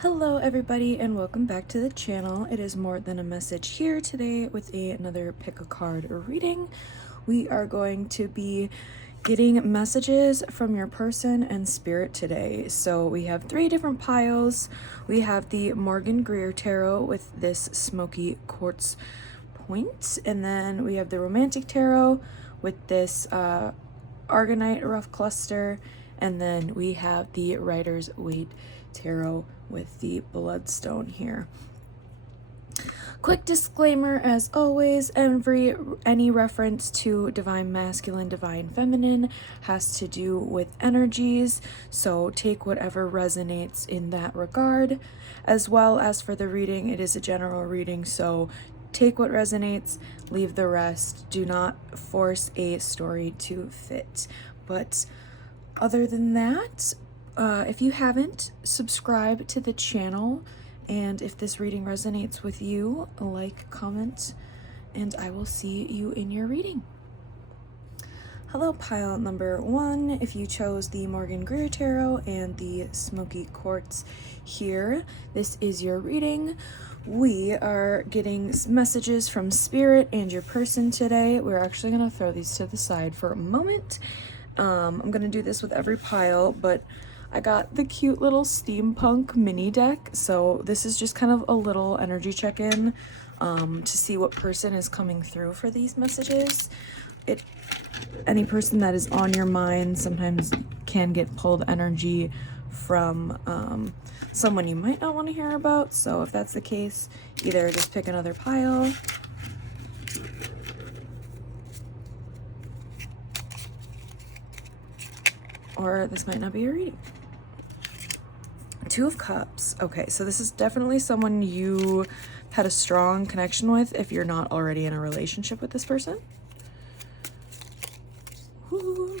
Hello everybody and welcome back to the channel. It is More Than a Message here today with another pick a card reading. We are going to be getting messages from your person and spirit today. So we have 3 different piles. We have the Greer tarot with this smoky quartz point, and then we have the romantic tarot with this Argonite rough cluster, and then we have the Rider's Waite tarot with the bloodstone here. Quick disclaimer, as always, any reference to divine masculine, divine feminine has to do with energies, so take whatever resonates in that regard. As well as for the reading, it is a general reading, so take what resonates, leave the rest. Do not force a story to fit. But other than that, if you haven't, subscribe to the channel, and if this reading resonates with you, like, comment, and I will see you in your reading. Hello, pile number 1. If you chose the Greer tarot and the smoky quartz here, this is your reading. We are getting messages from spirit and your person today. We're actually going to throw these to the side for a moment. I'm going to do this with every pile, but I got the cute little steampunk mini deck, so this is just kind of a little energy check-in to see what person is coming through for these messages. Any person that is on your mind sometimes can get pulled energy from someone you might not want to hear about, so if that's the case, either just pick another pile or this might not be your reading. 2 of Cups. Okay, so this is definitely someone you had a strong connection with if you're not already in a relationship with this person. Woo.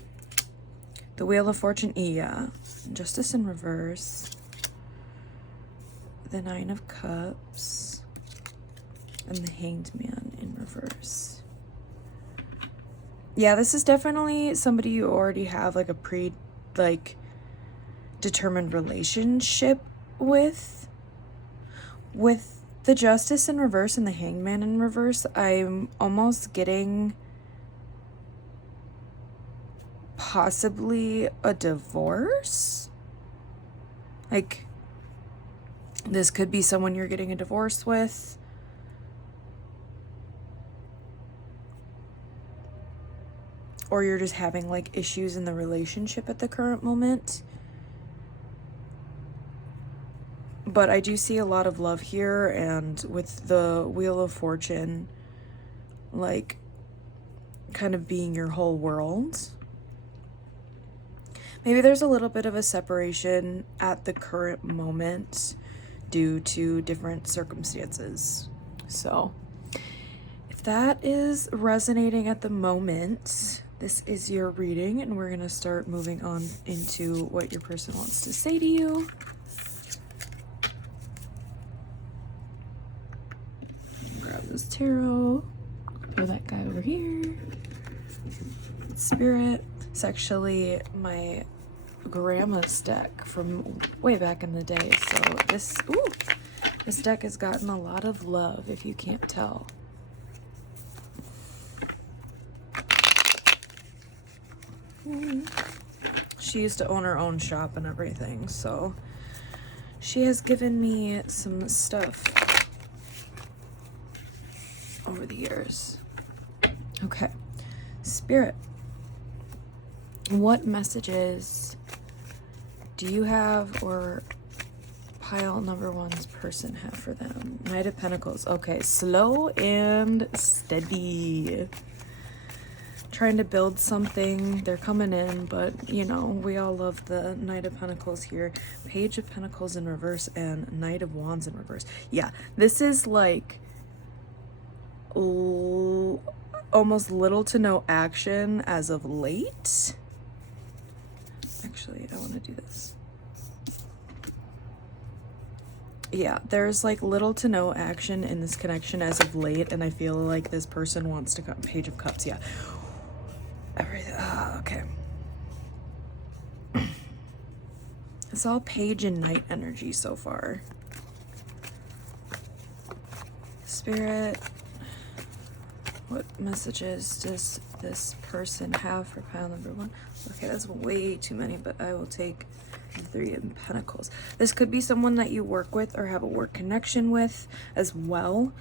The Wheel of Fortune, yeah. Justice in reverse. The 9 of Cups. And the Hanged Man in reverse. Yeah, this is definitely somebody you already have like a determined relationship with. With the Justice in reverse and the Hangman in reverse, I'm almost getting possibly a divorce. Like, this could be someone you're getting a divorce with. Or you're just having like issues in the relationship at the current moment. But I do see a lot of love here, and with the Wheel of Fortune, like, kind of being your whole world. Maybe there's a little bit of a separation at the current moment due to different circumstances. So, if that is resonating at the moment, this is your reading, and we're going to start moving on into what your person wants to say to you. Grab this tarot. Throw that guy over here. Spirit. It's actually my grandma's deck from way back in the day. So this deck has gotten a lot of love, if you can't tell. She used to own her own shop and everything, so she has given me some stuff over the years. Okay, Spirit, what messages do you have, or pile number 1's person have for them? Knight of Pentacles. Okay, slow and steady. Trying to build something. They're coming in, but you know, we all love the Knight of Pentacles here. Page of Pentacles in reverse and Knight of Wands in reverse. Yeah, this is like almost little to no action as of late. Actually, I want to do this. Yeah, there's like little to no action in this connection as of late, and I feel like this person wants to come. Page of Cups, yeah. Everything. Okay. It's all page and knight energy so far. Spirit, what messages does this person have for pile number 1? Okay, that's way too many, but I will take the 3 of Pentacles. This could be someone that you work with or have a work connection with as well.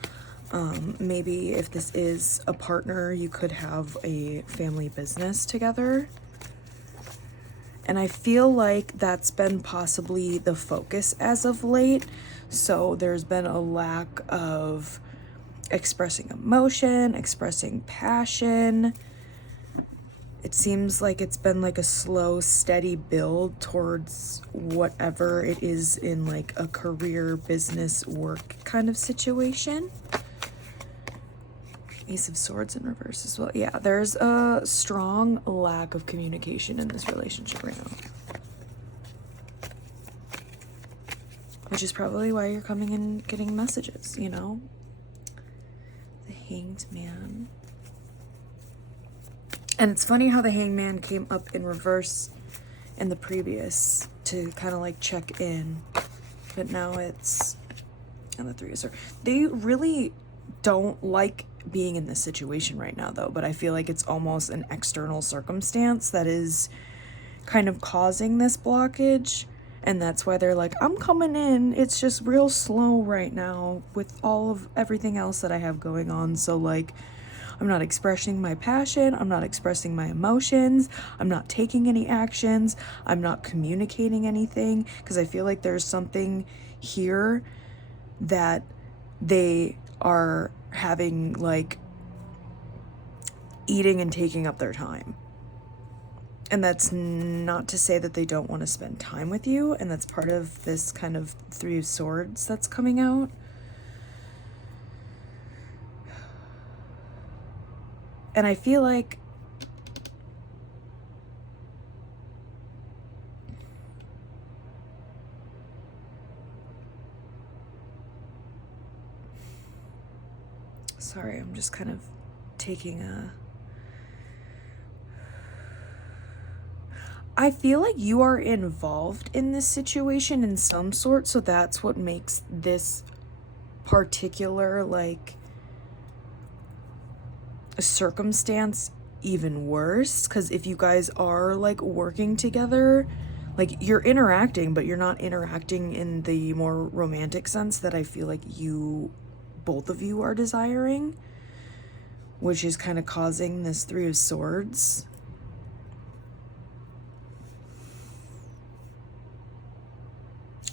Maybe if this is a partner, you could have a family business together. And I feel like that's been possibly the focus as of late. So there's been a lack of expressing emotion, expressing passion. It seems like it's been like a slow, steady build towards whatever it is in like a career, business, work kind of situation. Ace of Swords in reverse as well. Yeah, there's a strong lack of communication in this relationship right now. Which is probably why you're coming in getting messages, you know? The Hanged Man. And it's funny how the Hanged Man came up in reverse in the previous to kind of like check in. But now it's... And the 3 of Swords. They really don't like being in this situation right now though, but I feel like it's almost an external circumstance that is kind of causing this blockage, and that's why they're like, I'm coming in, it's just real slow right now with all of everything else that I have going on. So like, I'm not expressing my passion, I'm not expressing my emotions, I'm not taking any actions, I'm not communicating anything, because I feel like there's something here that they are having like eating and taking up their time. And that's not to say that they don't want to spend time with you, and that's part of this kind of 3 of Swords that's coming out. And I feel like sorry, I'm just kind of taking a... I feel like you are involved in this situation in some sort, so that's what makes this particular, like, circumstance even worse. Because if you guys are, like, working together, like, you're interacting, but you're not interacting in the more romantic sense that I feel like both of you are desiring, which is kind of causing this 3 of Swords.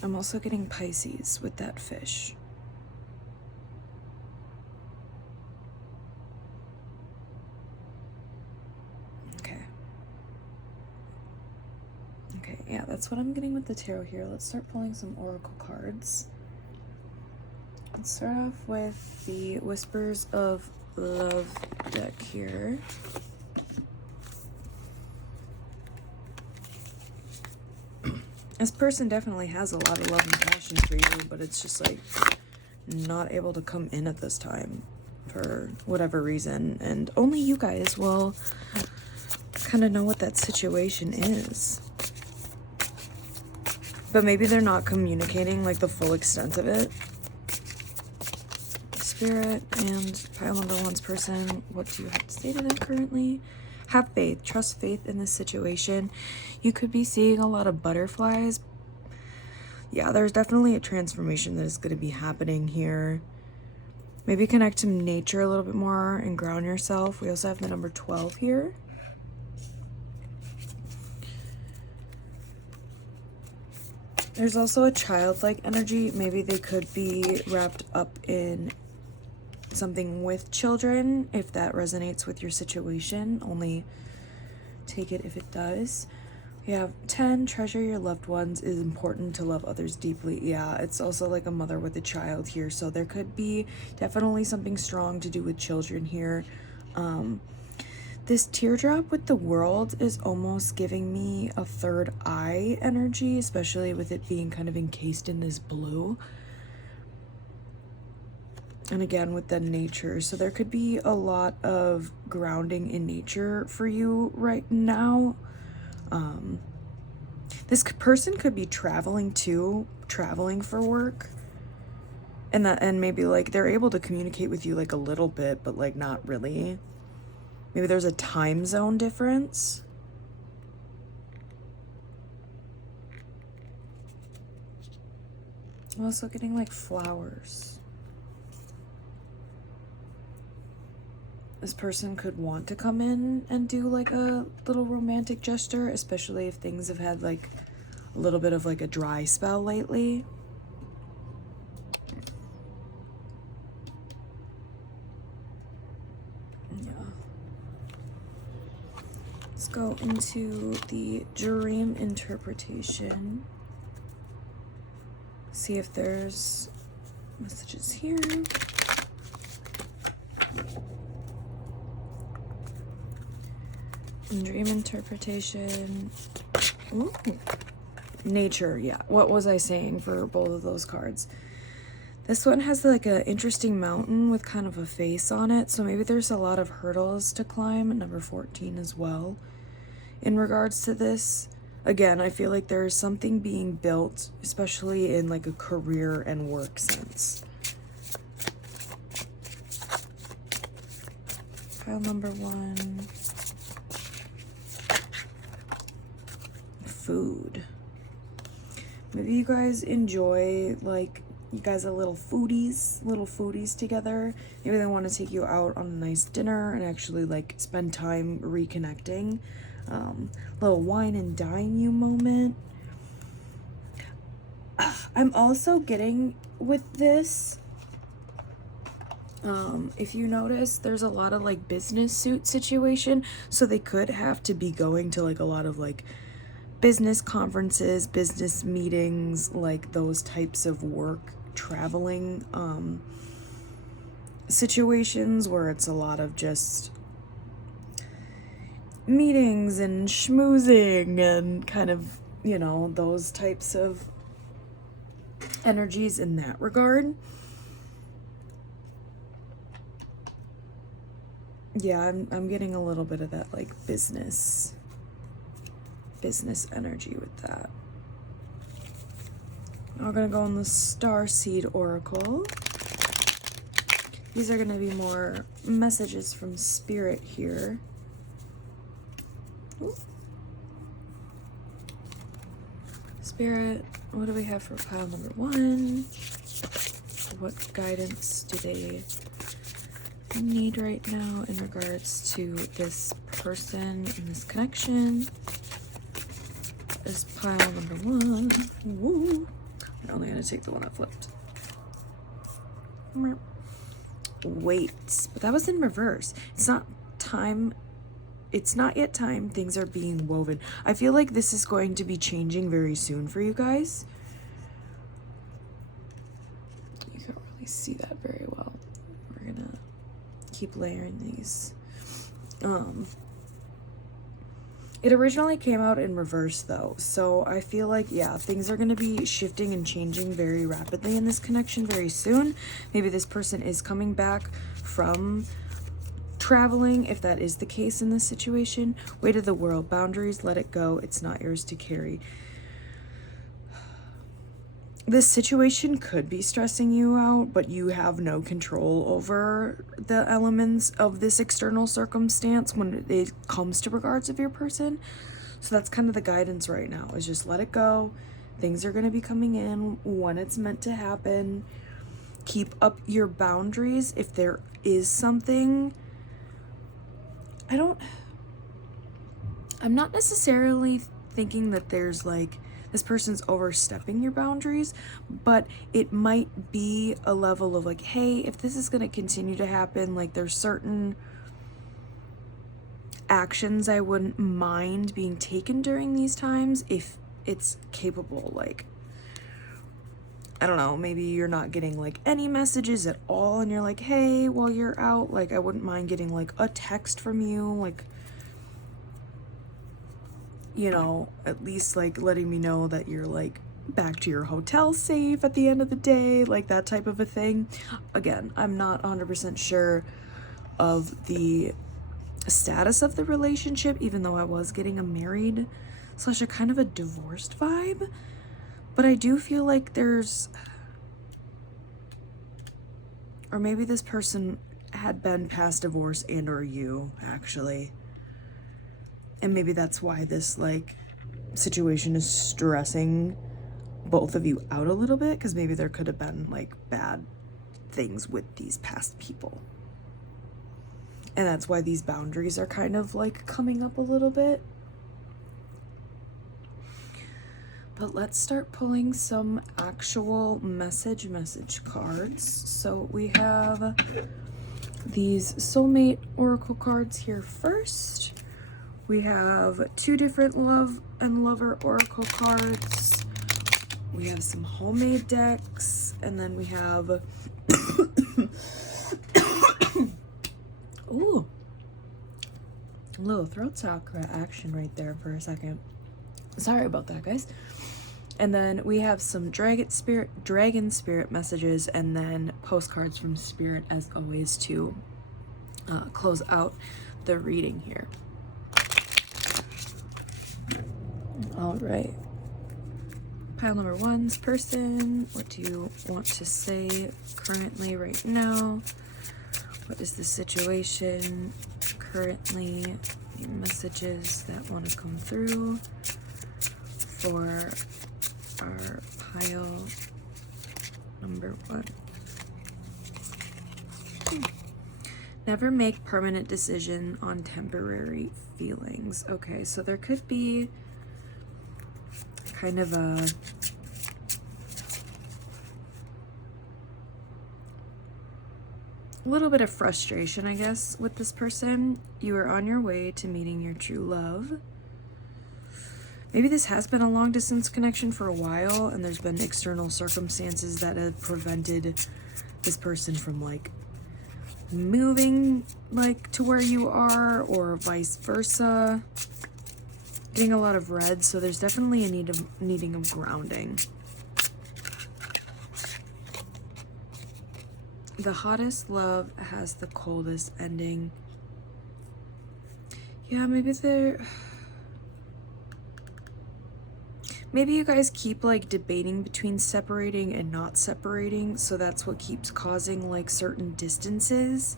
I'm also getting Pisces with that fish. Okay. Okay, yeah, that's what I'm getting with the tarot here. Let's start pulling some oracle cards. Let's start off with the Whispers of Love deck here. This person definitely has a lot of love and passion for you, but it's just like not able to come in at this time for whatever reason. And only you guys will kind of know what that situation is. But maybe they're not communicating like the full extent of it. Spirit and pile number 1's person, what do you have to say to them currently? Have faith, trust faith in this situation. You could be seeing a lot of butterflies. Yeah, there's definitely a transformation that is going to be happening here. Maybe connect to nature a little bit more and ground yourself. We also have the number 12 here. There's also a childlike energy. Maybe they could be wrapped up in something with children, if that resonates with your situation. Only take it if it does. We have 10, treasure your loved ones. Is important to love others deeply. Yeah, it's also like a mother with a child here, so there could be definitely something strong to do with children here. This teardrop with the world is almost giving me a third eye energy, especially with it being kind of encased in this blue. And again, with the nature. So there could be a lot of grounding in nature for you right now. This person could be traveling too, traveling for work. And maybe like they're able to communicate with you like a little bit, but like not really. Maybe there's a time zone difference. I'm also getting like flowers. This person could want to come in and do like a little romantic gesture, especially if things have had like a little bit of like a dry spell lately. Yeah. Let's go into the dream interpretation. See if there's messages here. Dream interpretation. Ooh. Nature, yeah. What was I saying for both of those cards? This one has like an interesting mountain with kind of a face on it, so maybe there's a lot of hurdles to climb. Number 14 as well. In regards to this, again, I feel like there's something being built, especially in like a career and work sense. Pile number 1. Food. Maybe you guys enjoy, like, you guys are little foodies together. Maybe they want to take you out on a nice dinner and actually like spend time reconnecting. Little wine and dine you moment. I'm also getting with this, if you notice, there's a lot of like business suit situation, so they could have to be going to like a lot of like business conferences, business meetings, like those types of work, traveling situations where it's a lot of just meetings and schmoozing and kind of, you know, those types of energies in that regard. Yeah, I'm getting a little bit of that like business energy with that. Now we're gonna go on the Starseed Oracle. These are gonna be more messages from Spirit here. Ooh. Spirit, what do we have for pile number 1? What guidance do they need right now in regards to this person and this connection? Is pile number 1. Woo. I'm only going to take the one that flipped. Wait, but that was in reverse. It's not time. It's not yet time. Things are being woven. I feel like this is going to be changing very soon for you guys. You can't really see that very well. We're going to keep layering these. It originally came out in reverse though, so I feel like, yeah, things are going to be shifting and changing very rapidly in this connection very soon. Maybe this person is coming back from traveling, if that is the case in this situation. Weight of the world, boundaries, let it go, it's not yours to carry. This situation could be stressing you out, but you have no control over the elements of this external circumstance when it comes to regards of your person. So that's kind of the guidance right now, is just let it go. Things are going to be coming in when it's meant to happen. Keep up your boundaries if there is something. I'm not necessarily thinking that there's like this person's overstepping your boundaries, but it might be a level of like, hey, if this is going to continue to happen, like there's certain actions I wouldn't mind being taken during these times if it's capable. Like, I don't know, maybe you're not getting like any messages at all and you're like, hey, while you're out, like I wouldn't mind getting like a text from you, like, you know, at least like letting me know that you're like back to your hotel safe at the end of the day, like that type of a thing. Again, I'm not 100% sure of the status of the relationship, even though I was getting a married slash a kind of a divorced vibe. But I do feel like there's, or maybe this person had been past divorce and or you actually. And maybe that's why this like situation is stressing both of you out a little bit, because maybe there could have been like bad things with these past people. And that's why these boundaries are kind of like coming up a little bit. But let's start pulling some actual message cards. So we have these soulmate oracle cards here first. We have 2 different love and lover oracle cards. We have some homemade decks, and then we have ooh, a little throat chakra action right there for a second. Sorry about that, guys. And then we have some dragon spirit messages, and then postcards from spirit as always to close out the reading here. All right. Pile number 1's person. What do you want to say currently right now? What is the situation currently? Your messages that want to come through for our pile number 1. Never make permanent decision on temporary feelings. Okay, so there could be kind of a little bit of frustration, I guess, with this person. You are on your way to meeting your true love. Maybe this has been a long distance connection for a while, and there's been external circumstances that have prevented this person from like moving like to where you are, or vice versa. Getting a lot of red, so there's definitely a needing of grounding. The hottest love has the coldest ending. Yeah, maybe you guys keep like debating between separating and not separating, so that's what keeps causing like certain distances,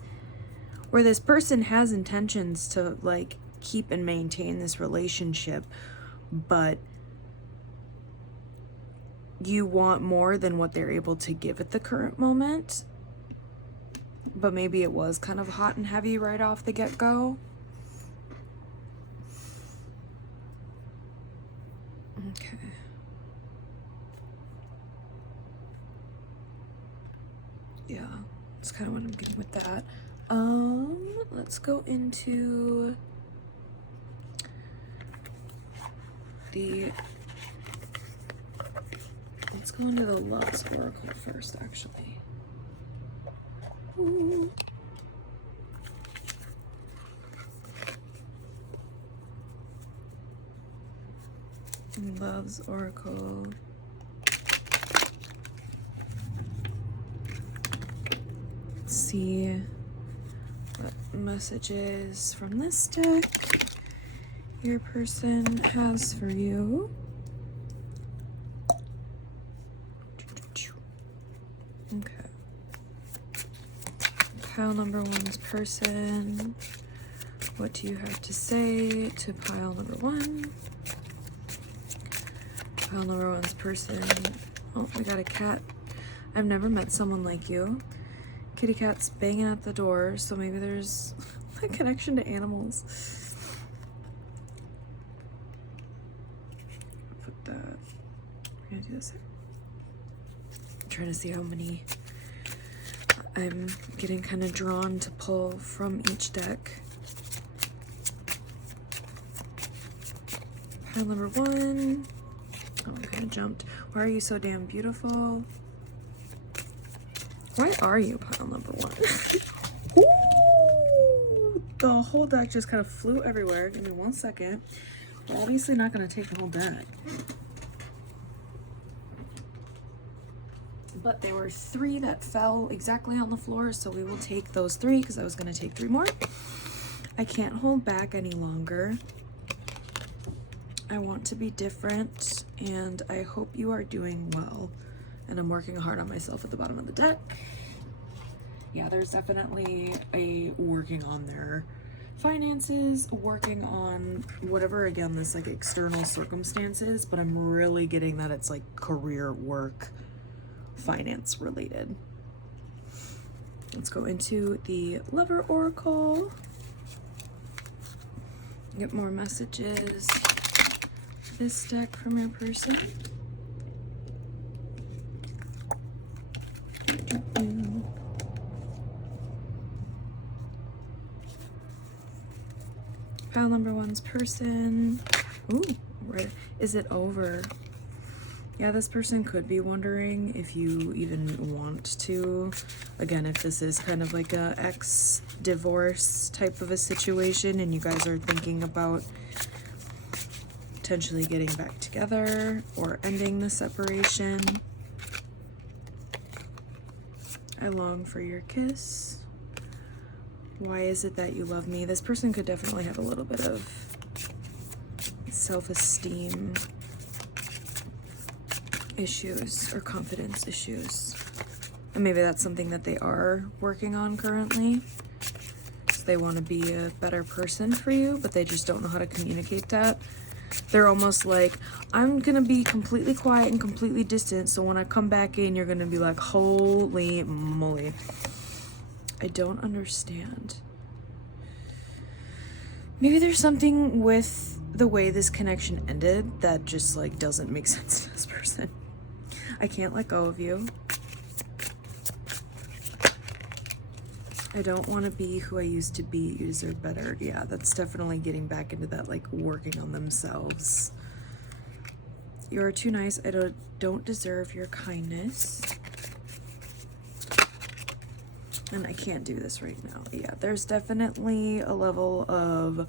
where this person has intentions to like keep and maintain this relationship, but you want more than what they're able to give at the current moment. But maybe it was kind of hot and heavy right off the get-go. Okay. Yeah, that's kind of what I'm getting with that. Let's go into let's go into the Love's Oracle first, actually. Ooh. Love's Oracle. Let's see what messages from this deck your person has for you. Okay. Pile number 1's person. What do you have to say to pile number 1? Pile number 1's person. Oh, we got a cat. I've never met someone like you. Kitty cat's banging at the door, so maybe there's a connection to animals. Put that. We're gonna do this. I'm trying to see how many I'm getting kind of drawn to pull from each deck. Pile number 1. Oh, I kind of jumped. Why are you so damn beautiful? Why are you pile number 1? Ooh, the whole deck just kind of flew everywhere. Give me 1 second. We're obviously not going to take the whole deck. But there were 3 that fell exactly on the floor, so we will take those 3 because I was going to take 3 more. I can't hold back any longer. I want to be different, and I hope you are doing well. And I'm working hard on myself at the bottom of the deck. Yeah, there's definitely a working on their finances, working on whatever, again, this like external circumstances, but I'm really getting that it's like career, work, finance related. Let's go into the Lover Oracle. Get more messages. This deck from your person. Pile number one's person. Ooh, right. Is it over? Yeah, this person could be wondering if you even want to. Again, if this is kind of like a ex-divorce type of a situation and you guys are thinking about potentially getting back together or ending the separation. I long for your kiss. Why is it that you love me? This person could definitely have a little bit of self-esteem issues or confidence issues. And maybe that's something that they are working on currently. So they want to be a better person for you, but they just don't know how to communicate that. They're almost like, I'm gonna be completely quiet and completely distant, so when I come back in, you're gonna be like, holy moly. I don't understand. Maybe there's something with the way this connection ended that just like doesn't make sense to this person. I can't let go of you. I don't want to be who I used to be. You deserve better. Yeah, that's definitely getting back into that, like, working on themselves. You're too nice. I don't deserve your kindness. And I can't do this right now. Yeah, there's definitely a level of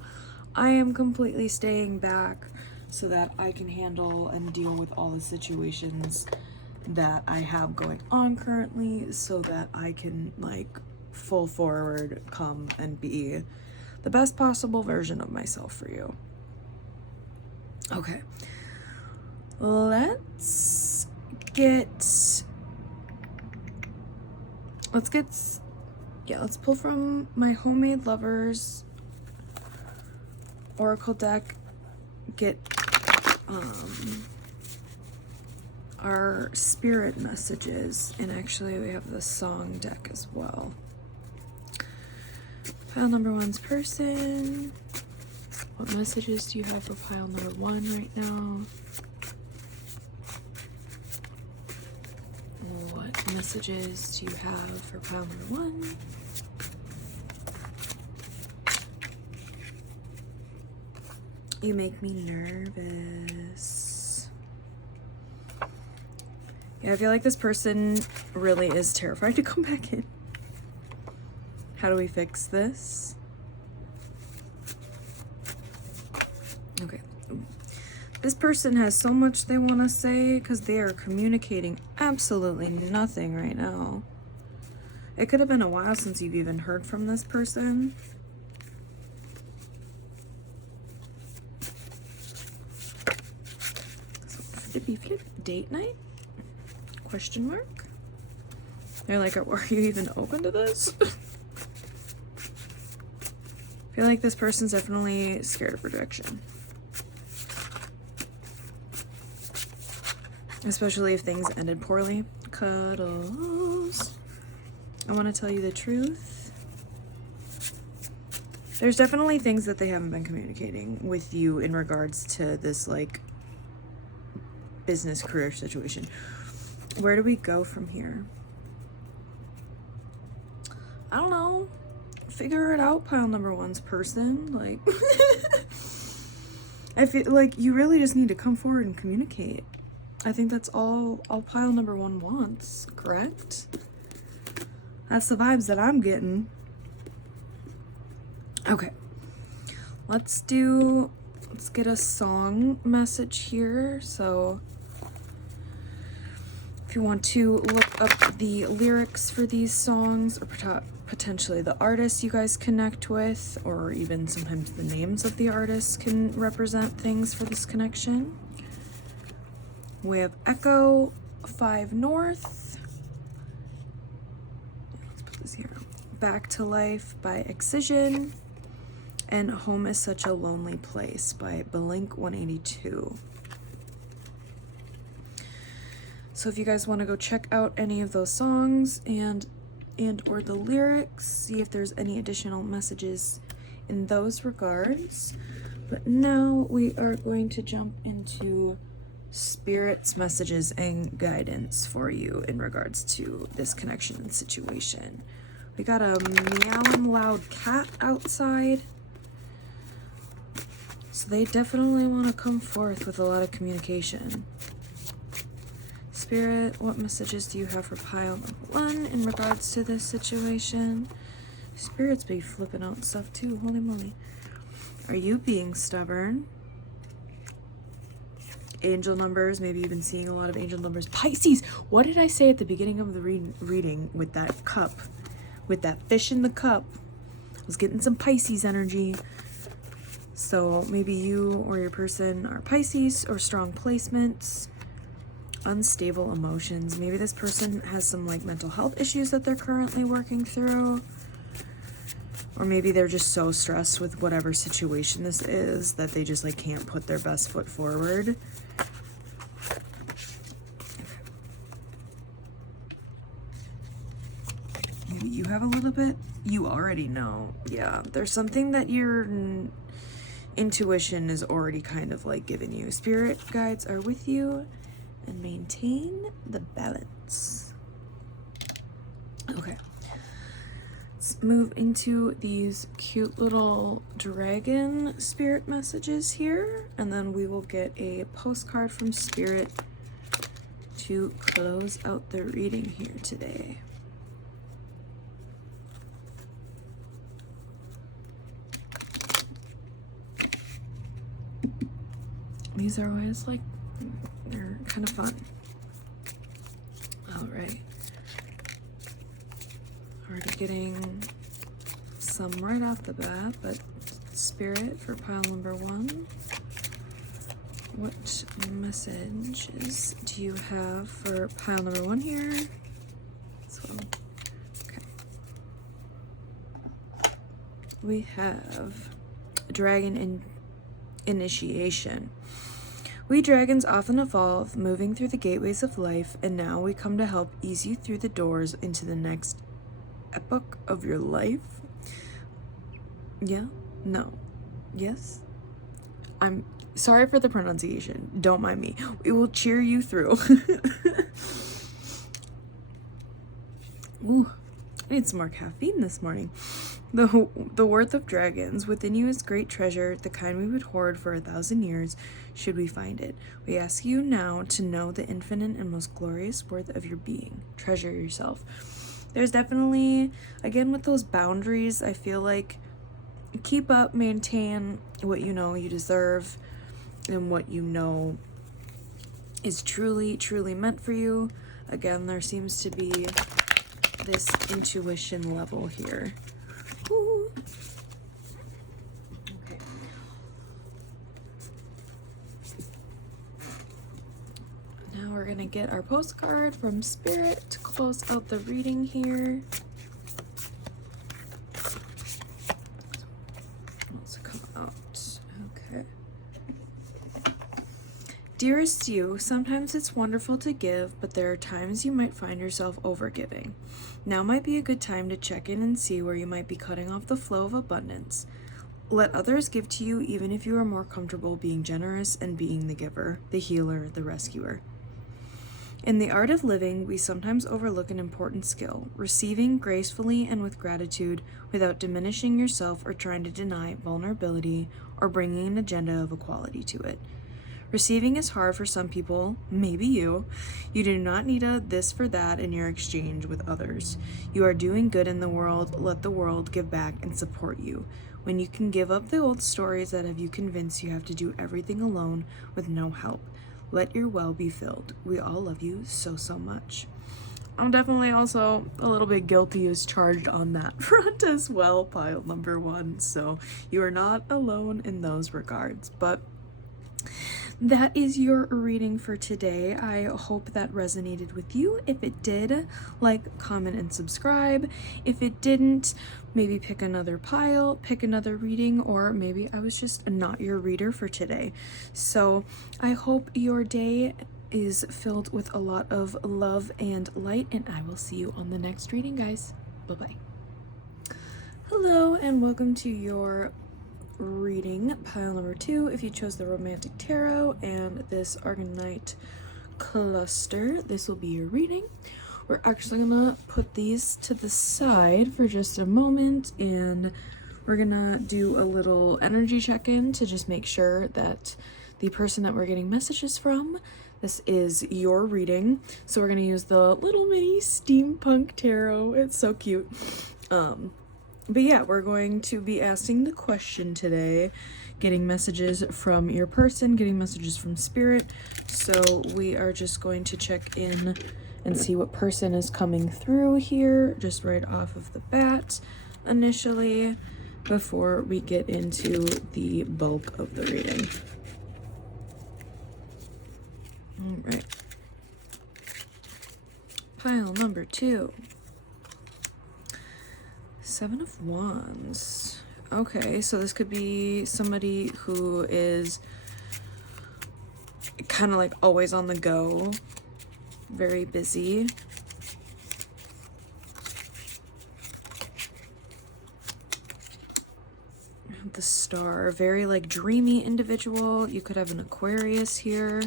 I am completely staying back so that I can handle and deal with all the situations that I have going on currently, so that I can, like, full forward come and be the best possible version of myself for you. Okay, let's pull from my Homemade Lovers Oracle deck, get our spirit messages, and actually we have the song deck as well. Pile number one's person. What messages do you have for pile number one right now? What messages do you have for pile number one? You make me nervous. Yeah, I feel like this person really is terrified to come back in. How do we fix this? Okay. This person has so much they want to say because they are communicating absolutely nothing right now. It could have been a while since you've even heard from this person. So, flippy flip, date night? Question mark? They're like, are you even open to this? I feel like this person's definitely scared of rejection. Especially if things ended poorly. Cuddles. I want to tell you the truth. There's definitely things that they haven't been communicating with you in regards to this, like, business career situation. Where do we go from here? I don't know. Figure it out, pile number one's person. Like, I feel like you really just need to come forward and communicate. I think that's all pile number one wants, correct? That's the vibes that I'm getting. Okay. Let's get a song message here. So if you want to look up the lyrics for these songs or potentially the artists you guys connect with, or even sometimes the names of the artists can represent things for this connection. We have Echo 5 North. Let's put this here. Back to Life by Excision. And Home is Such a Lonely Place by Blink 182. So if you guys want to go check out any of those songs and or the lyrics, see if there's any additional messages in those regards. But now we are going to jump into Spirit's messages and guidance for you in regards to this connection and situation. We got a meowing loud cat outside. So they definitely want to come forth with a lot of communication. Spirit, what messages do you have for pile number 1 in regards to this situation? Spirits be flipping out stuff too, holy moly. Are you being stubborn? Angel numbers, maybe you've been seeing a lot of angel numbers. Pisces, what did I say at the beginning of the reading with that cup? With that fish in the cup. I was getting some Pisces energy. So maybe you or your person are Pisces or strong placements. Unstable emotions. Maybe this person has some like mental health issues that they're currently working through. Or maybe they're just so stressed with whatever situation this is that they just like can't put their best foot forward. Maybe you have a little bit. You already know. Yeah, there's something that your intuition is already kind of like giving you. Spirit guides are with you and maintain the balance. Okay. Let's move into these cute little dragon spirit messages here, and then we will get a postcard from Spirit to close out the reading here today. These are always like, they're kind of fun. All right. Already getting some right off the bat, but Spirit for pile number 1. What messages do you have for pile number 1 here? So, okay. We have Dragon Initiation. We dragons often evolve, moving through the gateways of life, and now we come to help ease you through the doors into the next epoch of your life. Yeah? No. Yes? I'm sorry for the pronunciation. Don't mind me. We will cheer you through. Ooh, I need some more caffeine this morning. The worth of dragons. Within you is great treasure, the kind we would hoard for 1,000 years, should we find it. We ask you now to know the infinite and most glorious worth of your being. Treasure yourself. There's definitely, again, with those boundaries, I feel like keep up, maintain what you know you deserve and what you know is truly, truly meant for you. Again, there seems to be this intuition level here. Ooh. Okay. Now we're gonna get our postcard from Spirit to close out the reading here. Let's come out. Okay. Dearest you, sometimes it's wonderful to give, but there are times you might find yourself overgiving. Now might be a good time to check in and see where you might be cutting off the flow of abundance. Let others give to you even if you are more comfortable being generous and being the giver, the healer, the rescuer. In the art of living, we sometimes overlook an important skill, receiving gracefully and with gratitude without diminishing yourself or trying to deny vulnerability or bringing an agenda of equality to it. Receiving is hard for some people, maybe you. You do not need a this for that in your exchange with others. You are doing good in the world. Let the world give back and support you. When you can give up the old stories that have you convinced you have to do everything alone with no help. Let your well be filled. We all love you so, so much. I'm definitely also a little bit guilty as charged on that front as well, pile number 1. So you are not alone in those regards. But that is your reading for today. I hope that resonated with you. If it did, like, comment, and subscribe. If it didn't, maybe pick another pile, pick another reading, or maybe I was just not your reader for today. So I hope your day is filled with a lot of love and light, and I will see you on the next reading, guys. Bye-bye. Hello, and welcome to your reading, pile number 2, if you chose the Romantic Tarot and this Argonite cluster. This will be your reading. We're actually gonna put these to the side for just a moment, and we're gonna do a little energy check-in to just make sure that the person that we're getting messages from, this is your reading. So we're gonna use the little mini steampunk tarot. It's so cute. But yeah, we're going to be asking the question today, getting messages from your person, getting messages from spirit. So we are just going to check in and see what person is coming through here, just right off of the bat initially, before we get into the bulk of the reading. All right. Pile number 2. 7 of Wands. Okay, so this could be somebody who is kind of like always on the go, very busy. The Star, very like dreamy individual. You could have an Aquarius here.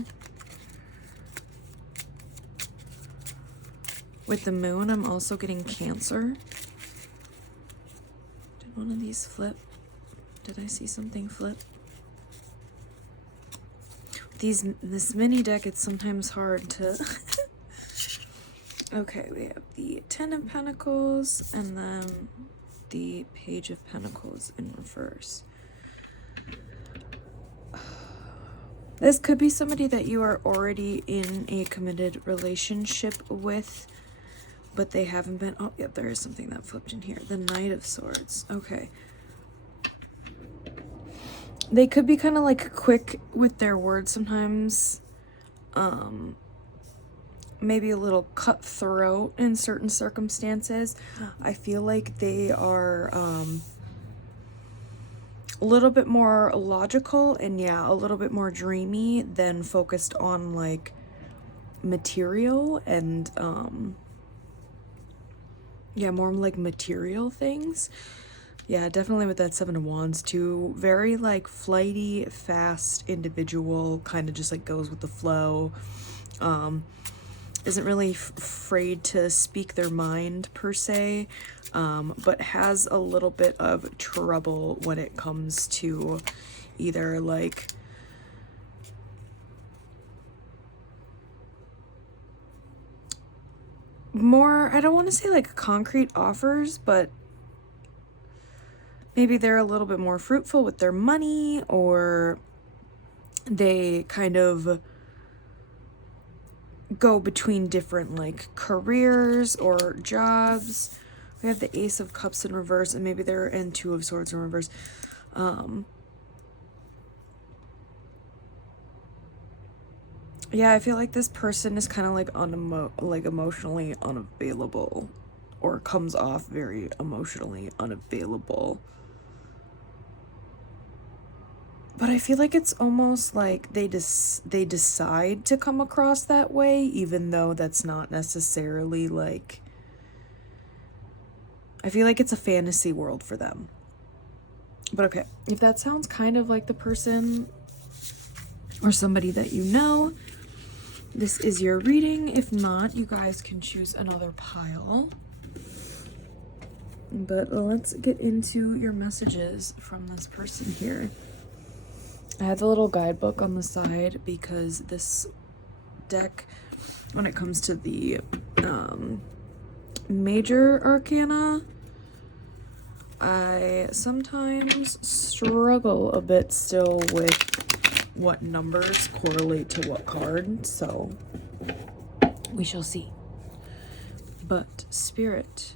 With the Moon, I'm also getting Cancer. One of these flip. Did I see something flip? This mini deck, it's sometimes hard to okay, we have the 10 of Pentacles and then the Page of Pentacles in reverse. This could be somebody that you are already in a committed relationship with, but they haven't been. Oh, yeah, there is something that flipped in here. The Knight of Swords. Okay. They could be kind of like quick with their words sometimes. Maybe a little cutthroat in certain circumstances. I feel like they are a little bit more logical and, yeah, a little bit more dreamy than focused on like material and yeah, more like material things. Yeah, definitely with that 7 of Wands too. Very like flighty, fast individual, kind of just like goes with the flow. Isn't really afraid to speak their mind per se, but has a little bit of trouble when it comes to either like more, I don't want to say like concrete offers, but maybe they're a little bit more fruitful with their money, or they kind of go between different like careers or jobs. We have the Ace of Cups in reverse, and maybe they're in 2 of Swords in reverse. Yeah, I feel like this person is kind of like emotionally unavailable, or comes off very emotionally unavailable. But I feel like it's almost like they decide to come across that way, even though that's not necessarily like, I feel like it's a fantasy world for them. But okay, if that sounds kind of like the person or somebody that you know, this is your reading. If not, you guys can choose another pile. But let's get into your messages from this person here. I have the little guidebook on the side because this deck, when it comes to the major arcana, I sometimes struggle a bit still with what numbers correlate to what card, so we shall see. But Spirit,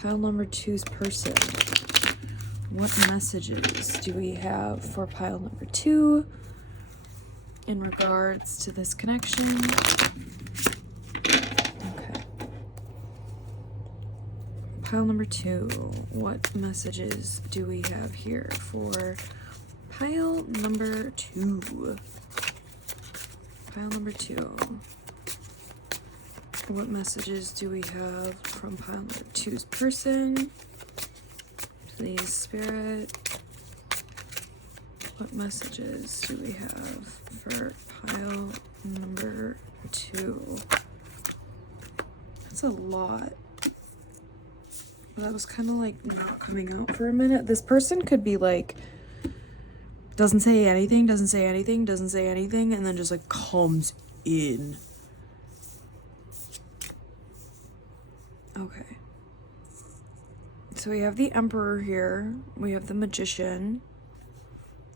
pile number 2's person, what messages do we have for pile number 2 in regards to this connection? Okay. Pile number 2, what messages do we have here for pile number 2? Pile number 2. What messages do we have from pile number 2's person? Please, Spirit. What messages do we have for pile number 2? That's a lot. That was kind of like not coming out for a minute. This person could be like, doesn't say anything, doesn't say anything, doesn't say anything, and then just like comes in. Okay. So we have the Emperor here. We have the Magician.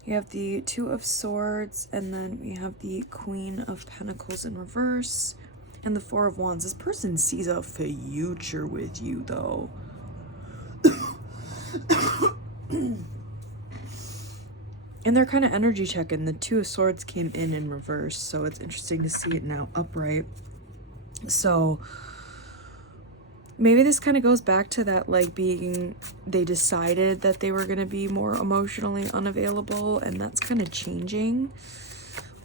We have the Two of Swords, and then we have the Queen of Pentacles in reverse, and the Four of Wands. This person sees a future with you, though. And they're kind of energy checking. The Two of Swords came in reverse, so it's interesting to see it now upright. So maybe this kind of goes back to that, like, being, they decided that they were going to be more emotionally unavailable, and that's kind of changing.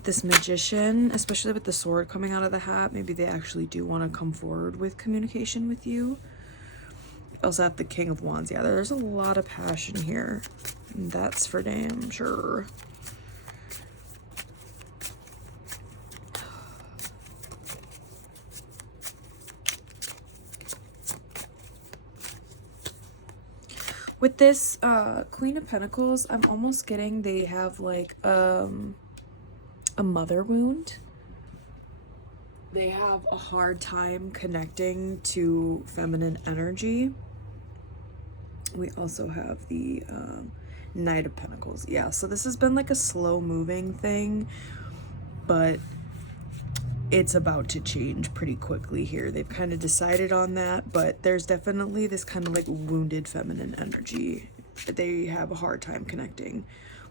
This Magician, especially with the sword coming out of the hat, maybe they actually do want to come forward with communication with you. Also have the King of Wands. Yeah, there's a lot of passion here. That's for damn sure. With this Queen of Pentacles, I'm almost getting they have like a mother wound. They have a hard time connecting to feminine energy. We also have the Knight of Pentacles. Yeah, so this has been like a slow moving thing, but it's about to change pretty quickly here. They've kind of decided on that, but there's definitely this kind of like wounded feminine energy. They have a hard time connecting,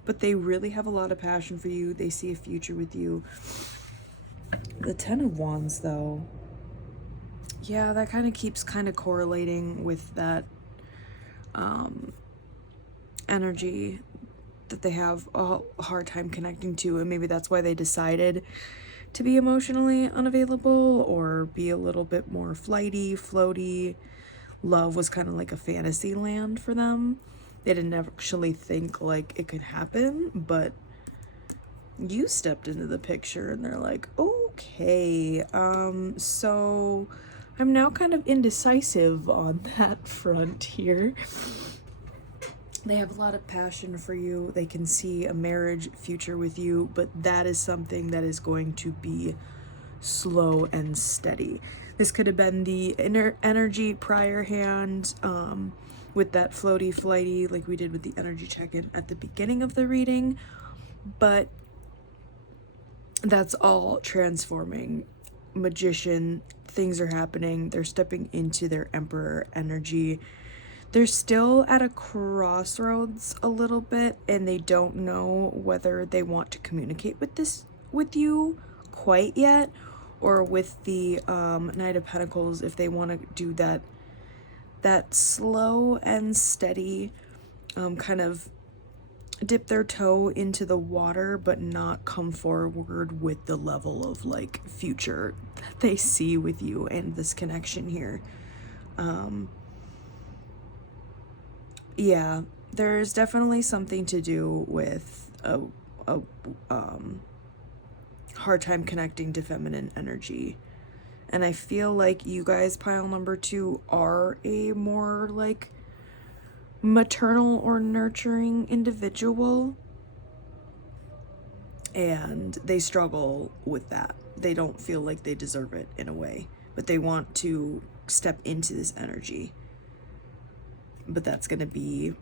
but they really have a lot of passion for you. They see a future with you. The Ten of Wands, though, yeah, that kind of keeps kind of correlating with that energy that they have a hard time connecting to, and maybe that's why they decided to be emotionally unavailable or be a little bit more flighty, floaty. Love was kind of like a fantasy land for them. They didn't actually think like it could happen, but you stepped into the picture and they're like, okay, so I'm now kind of indecisive on that front here. They have a lot of passion for you. They can see a marriage future with you, but that is something that is going to be slow and steady. This could have been the inner energy prior hand, with that floaty, flighty, like we did with the energy check-in at the beginning of the reading, but that's all transforming. Magician, things are happening. They're stepping into their Emperor energy. They're still at a crossroads a little bit, and they don't know whether they want to communicate with you quite yet, or with the Knight of Pentacles, if they want to do that slow and steady, kind of dip their toe into the water, but not come forward with the level of like future that they see with you and this connection here. Yeah, there's definitely something to do with a hard time connecting to feminine energy. And I feel like you guys, pile number 2, are a more like maternal or nurturing individual, and they struggle with that. They don't feel like they deserve it in a way, but they want to step into this energy. But that's going to be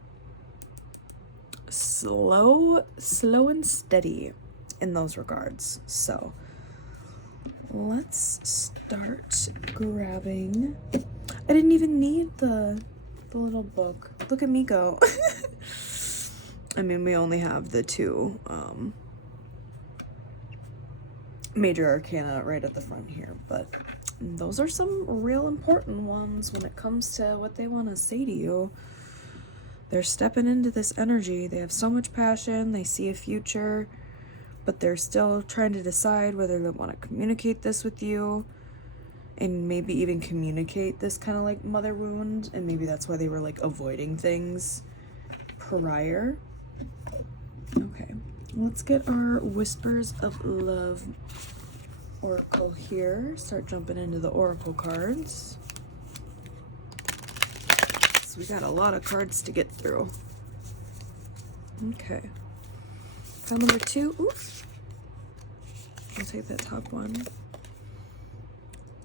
slow and steady in those regards. So let's start grabbing. I didn't even need the little book. Look at me go. I mean, we only have the two major arcana right at the front here, but those are some real important ones when it comes to what they want to say to you. They're stepping into this energy. They have so much passion. They see a future, but they're still trying to decide whether they want to communicate this with you, and maybe even communicate this kind of like mother wound, and maybe that's why they were like avoiding things prior. Okay, let's get our Whispers of Love oracle here. Start jumping into the oracle cards. So we got a lot of cards to get through. Okay, pile number 2. Oops, I'll take that top one.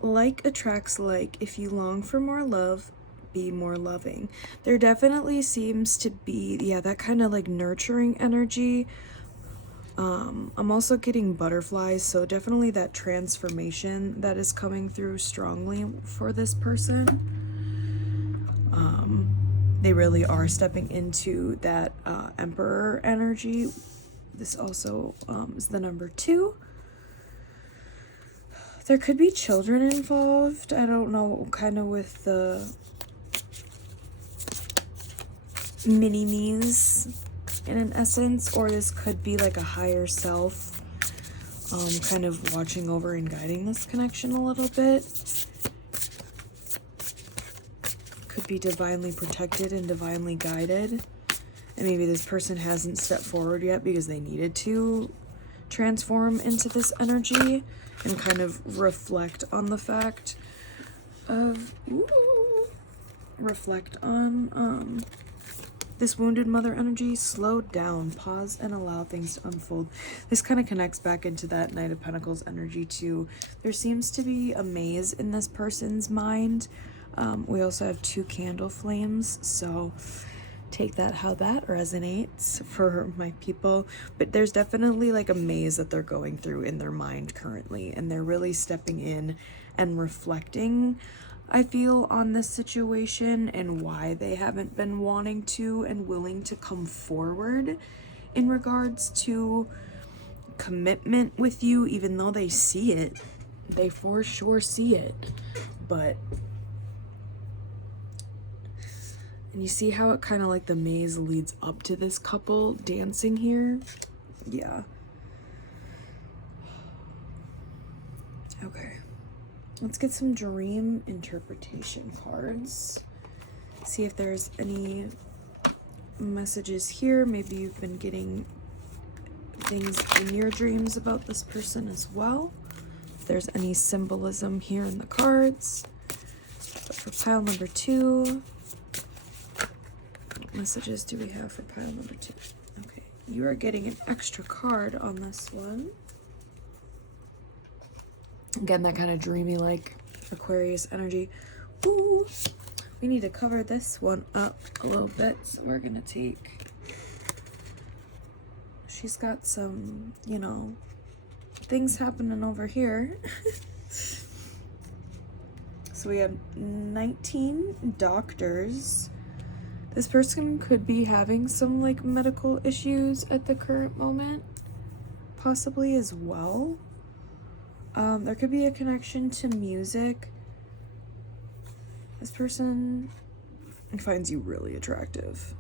Like attracts like. If you long for more love, be more loving. There definitely seems to be, yeah, that kind of like nurturing energy. I'm also getting butterflies, so definitely that transformation that is coming through strongly for this person. They really are stepping into that Emperor energy. This also is the number 2. There could be children involved. I don't know, kind of with the mini-me's in an essence, or this could be like a higher self kind of watching over and guiding this connection a little bit. Could be divinely protected and divinely guided, and maybe this person hasn't stepped forward yet because they needed to transform into this energy and kind of reflect on the fact of reflect on this wounded mother energy. Slow down, pause, and allow things to unfold. This kind of connects back into that Knight of Pentacles energy too. There seems to be a maze in this person's mind. We also have 2 candle flames, so take that how that resonates for my people. But there's definitely like a maze that they're going through in their mind currently, and they're really stepping in and reflecting, I feel, on this situation and why they haven't been wanting to and willing to come forward in regards to commitment with you, even though they see it. They for sure see it. But, and you see how it kind of like the maze leads up to this couple dancing here? Yeah. Okay. Let's get some dream interpretation cards. See if there's any messages here. Maybe you've been getting things in your dreams about this person as well. If there's any symbolism here in the cards. But for pile number 2, what messages do we have for pile number 2? Okay, you are getting an extra card on this one. Again, that kind of dreamy, like Aquarius energy. Ooh, we need to cover this one up a little bit, so we're gonna take. She's got some, you know, things happening over here. So we have 19 doctors. This person could be having some like medical issues at the current moment, possibly as well. There could be a connection to music. This person finds you really attractive.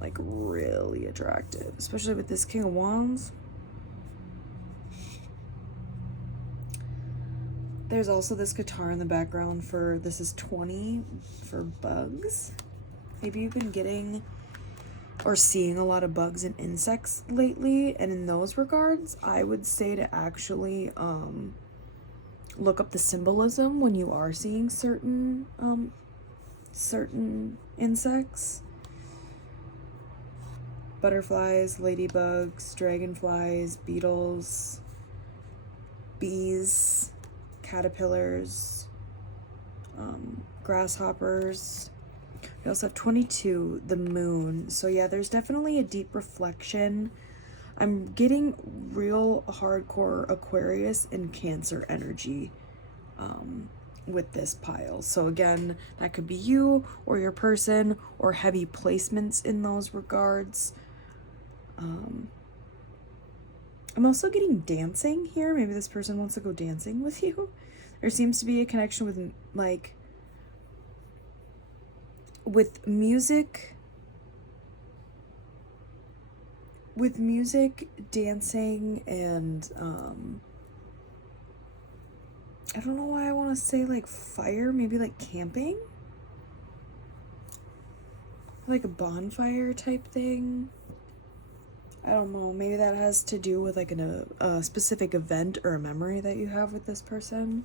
Like, really attractive. Especially with this King of Wands. There's also this guitar in the background for, this is 20, for bugs. Maybe you've been getting or seeing a lot of bugs and insects lately, and in those regards I would say to actually look up the symbolism when you are seeing certain insects. Butterflies, ladybugs, dragonflies, beetles, bees, caterpillars, grasshoppers. We also have 22, the moon. So yeah, there's definitely a deep reflection I'm getting real hardcore Aquarius and Cancer energy with this pile. So again, that could be you or your person, or heavy placements in those regards. I'm also getting dancing here. Maybe this person wants to go dancing with you. There seems to be a connection with like with music, dancing, and I don't know why I want to say like fire, maybe like camping, like a bonfire type thing. I don't know, maybe that has to do with like a specific event or a memory that you have with this person.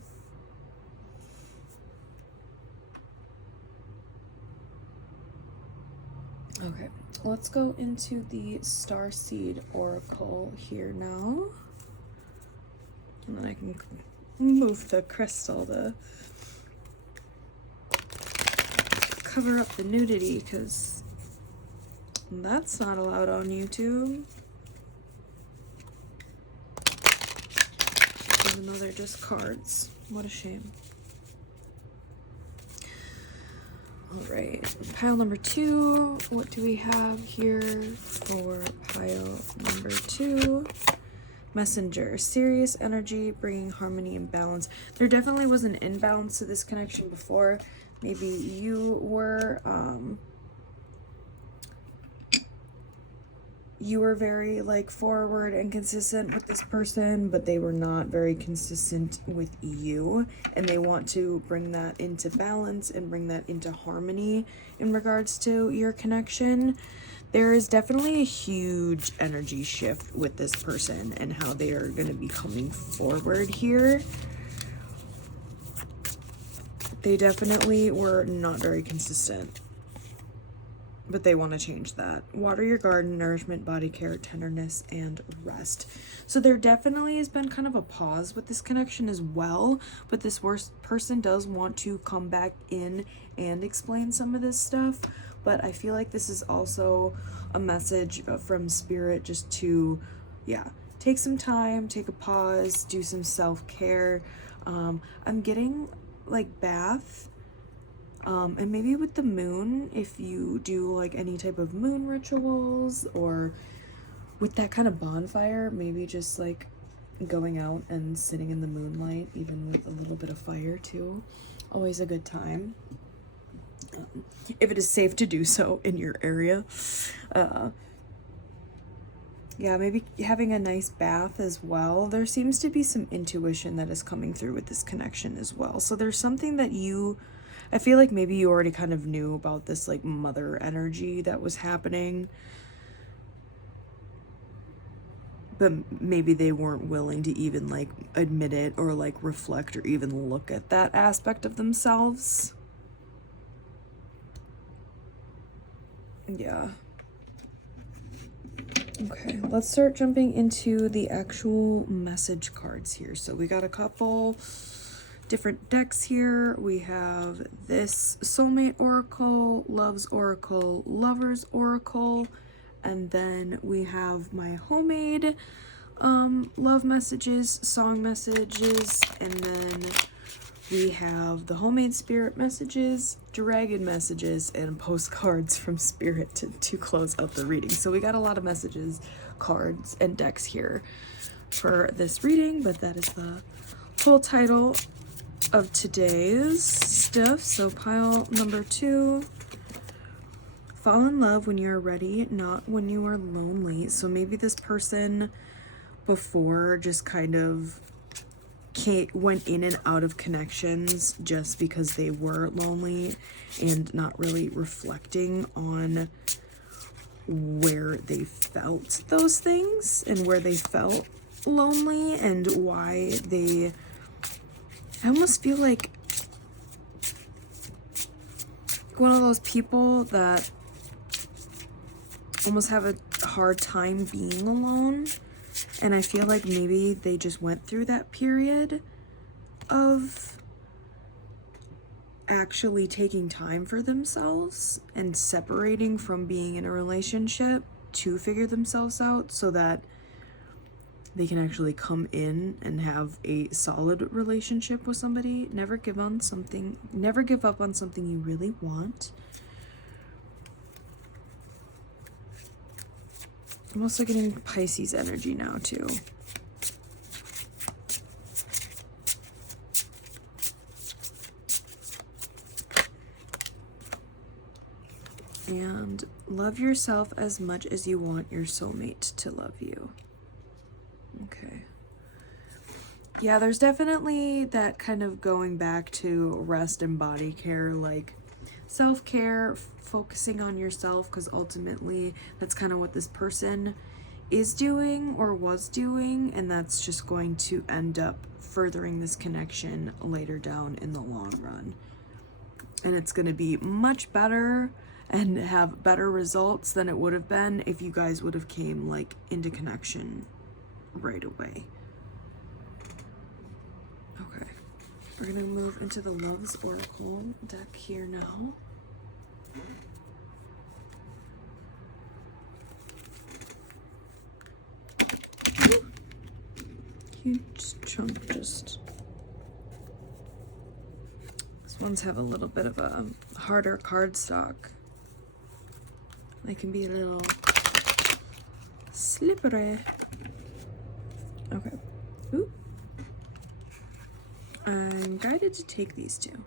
Okay, let's go into the Starseed Oracle here now. And then I can move the crystal to cover up the nudity, because that's not allowed on YouTube. Even though they're just cards. What a shame. Alright, pile number 2. What do we have here for pile number 2? Messenger. Serious energy, bringing harmony and balance. There definitely was an imbalance to this connection before. Maybe you were very like forward and consistent with this person, but they were not very consistent with you, and they want to bring that into balance and bring that into harmony in regards to your connection. There is definitely a huge energy shift with this person and how they are going to be coming forward here. They definitely were not very consistent, but they want to change that. Water your garden, nourishment, body care, tenderness, and rest. So there definitely has been kind of a pause with this connection as well, but this worst person does want to come back in and explain some of this stuff. But I feel like this is also a message from Spirit just to, yeah, take some time, take a pause, do some self-care. I'm getting like bath. And maybe with the moon, if you do like any type of moon rituals, or with that kind of bonfire, maybe just like going out and sitting in the moonlight, even with a little bit of fire too. Always a good time. If it is safe to do so in your area. Yeah, maybe having a nice bath as well. There seems to be some intuition that is coming through with this connection as well. So there's something that I feel like maybe you already kind of knew about this like mother energy that was happening, but maybe they weren't willing to even like admit it or like reflect or even look at that aspect of themselves. Yeah. Okay, let's start jumping into the actual message cards here. So we got a couple different decks here. We have this Soulmate Oracle, Love's Oracle, Lover's Oracle, and then we have my homemade love messages, song messages, and then we have the homemade spirit messages, dragon messages, and postcards from Spirit to close out the reading. So we got a lot of messages, cards, and decks here for this reading, but that is the full title of today's stuff. So pile number 2, fall in love when you're ready, not when you are lonely. So maybe this person before just kind of went in and out of connections just because they were lonely and not really reflecting on where they felt those things and where they felt lonely and why they, I almost feel like one of those people that almost have a hard time being alone. And I feel like maybe they just went through that period of actually taking time for themselves and separating from being in a relationship to figure themselves out, so that they can actually come in and have a solid relationship with somebody. Never give up on something you really want. I'm also getting Pisces energy now too. And love yourself as much as you want your soulmate to love you. Okay. Yeah, there's definitely that kind of going back to rest and body care, like self-care, focusing on yourself, because ultimately that's kind of what this person is doing or was doing, and that's just going to end up furthering this connection later down in the long run. And it's going to be much better and have better results than it would have been if you guys would have came like into connection right away. Okay, we're gonna move into the Love's Oracle deck here now. Huge chunk just... These ones have a little bit of a harder cardstock. They can be a little slippery. Okay. Ooh. I'm guided to take these two.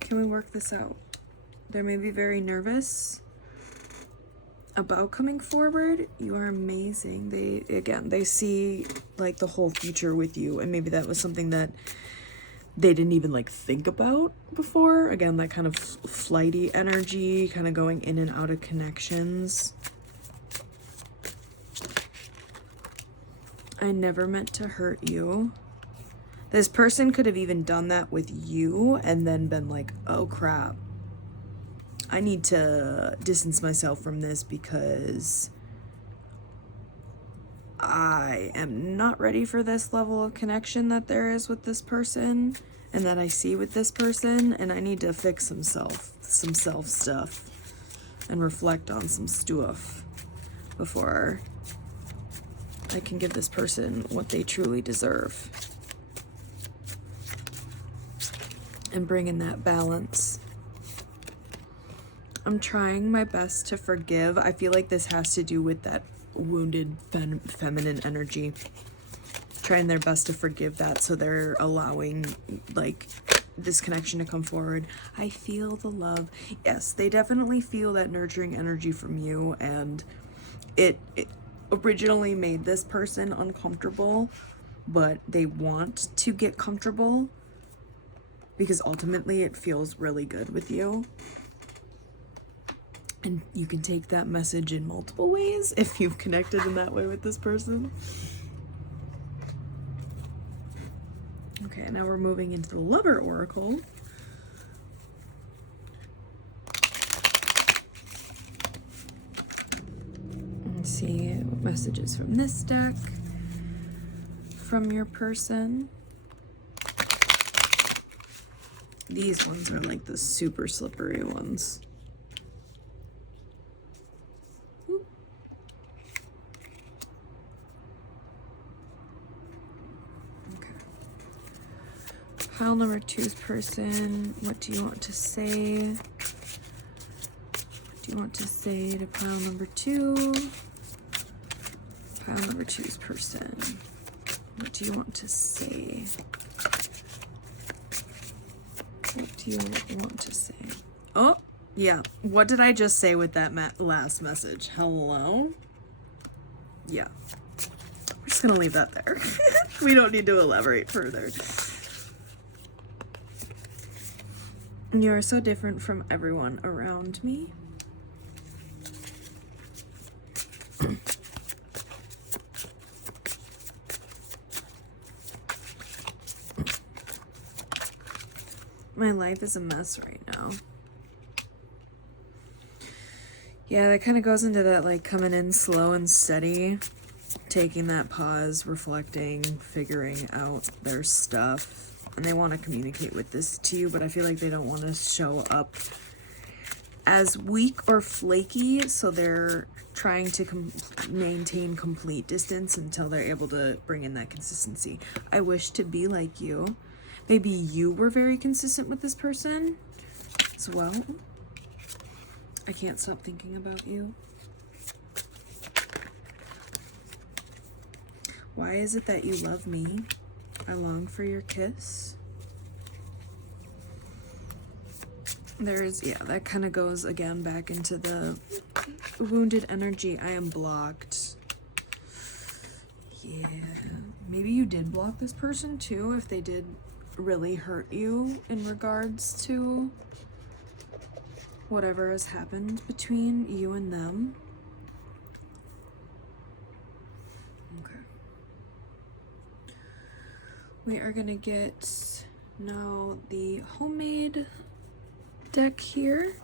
Can we work this out? They may be very nervous about coming forward. You are amazing. They see like the whole future with you, and maybe that was something that they didn't even like think about before. Again, that kind of flighty energy, kind of going in and out of connections. I never meant to hurt you. This person could have even done that with you and then been like, oh crap, I need to distance myself from this because I am not ready for this level of connection that there is with this person and that I see with this person, and I need to fix some self stuff and reflect on some stuff before I can give this person what they truly deserve and bring in that balance. I'm trying my best to forgive. I feel like this has to do with that wounded feminine energy. Trying their best to forgive that, so they're allowing like this connection to come forward. I feel the love. Yes, they definitely feel that nurturing energy from you, and it originally made this person uncomfortable, but they want to get comfortable because ultimately it feels really good with you. And you can take that message in multiple ways if you've connected in that way with this person. Okay, now we're moving into the Lover Oracle. Let's see what messages from this deck from your person. These ones are like the super slippery ones. Pile number 2's person, what do you want to say? What do you want to say to pile number 2? Pile number 2's person, what do you want to say? What do you want to say? Oh, yeah. What did I just say with that last message? Hello? Yeah. We're just gonna leave that there. We don't need to elaborate further. You are so different from everyone around me. My life is a mess right now. Yeah, that kind of goes into that like coming in slow and steady, taking that pause, reflecting, figuring out their stuff. And they want to communicate with this to you, but I feel like they don't want to show up as weak or flaky, so they're trying to maintain complete distance until they're able to bring in that consistency. I wish to be like you. Maybe you were very consistent with this person as well. I can't stop thinking about you. Why is it that you love me? I long for your kiss. There's, yeah, that kind of goes again back into the wounded energy. I am blocked. Yeah, maybe you did block this person too if they did really hurt you in regards to whatever has happened between you and them. Okay. We are gonna get now the homemade deck here.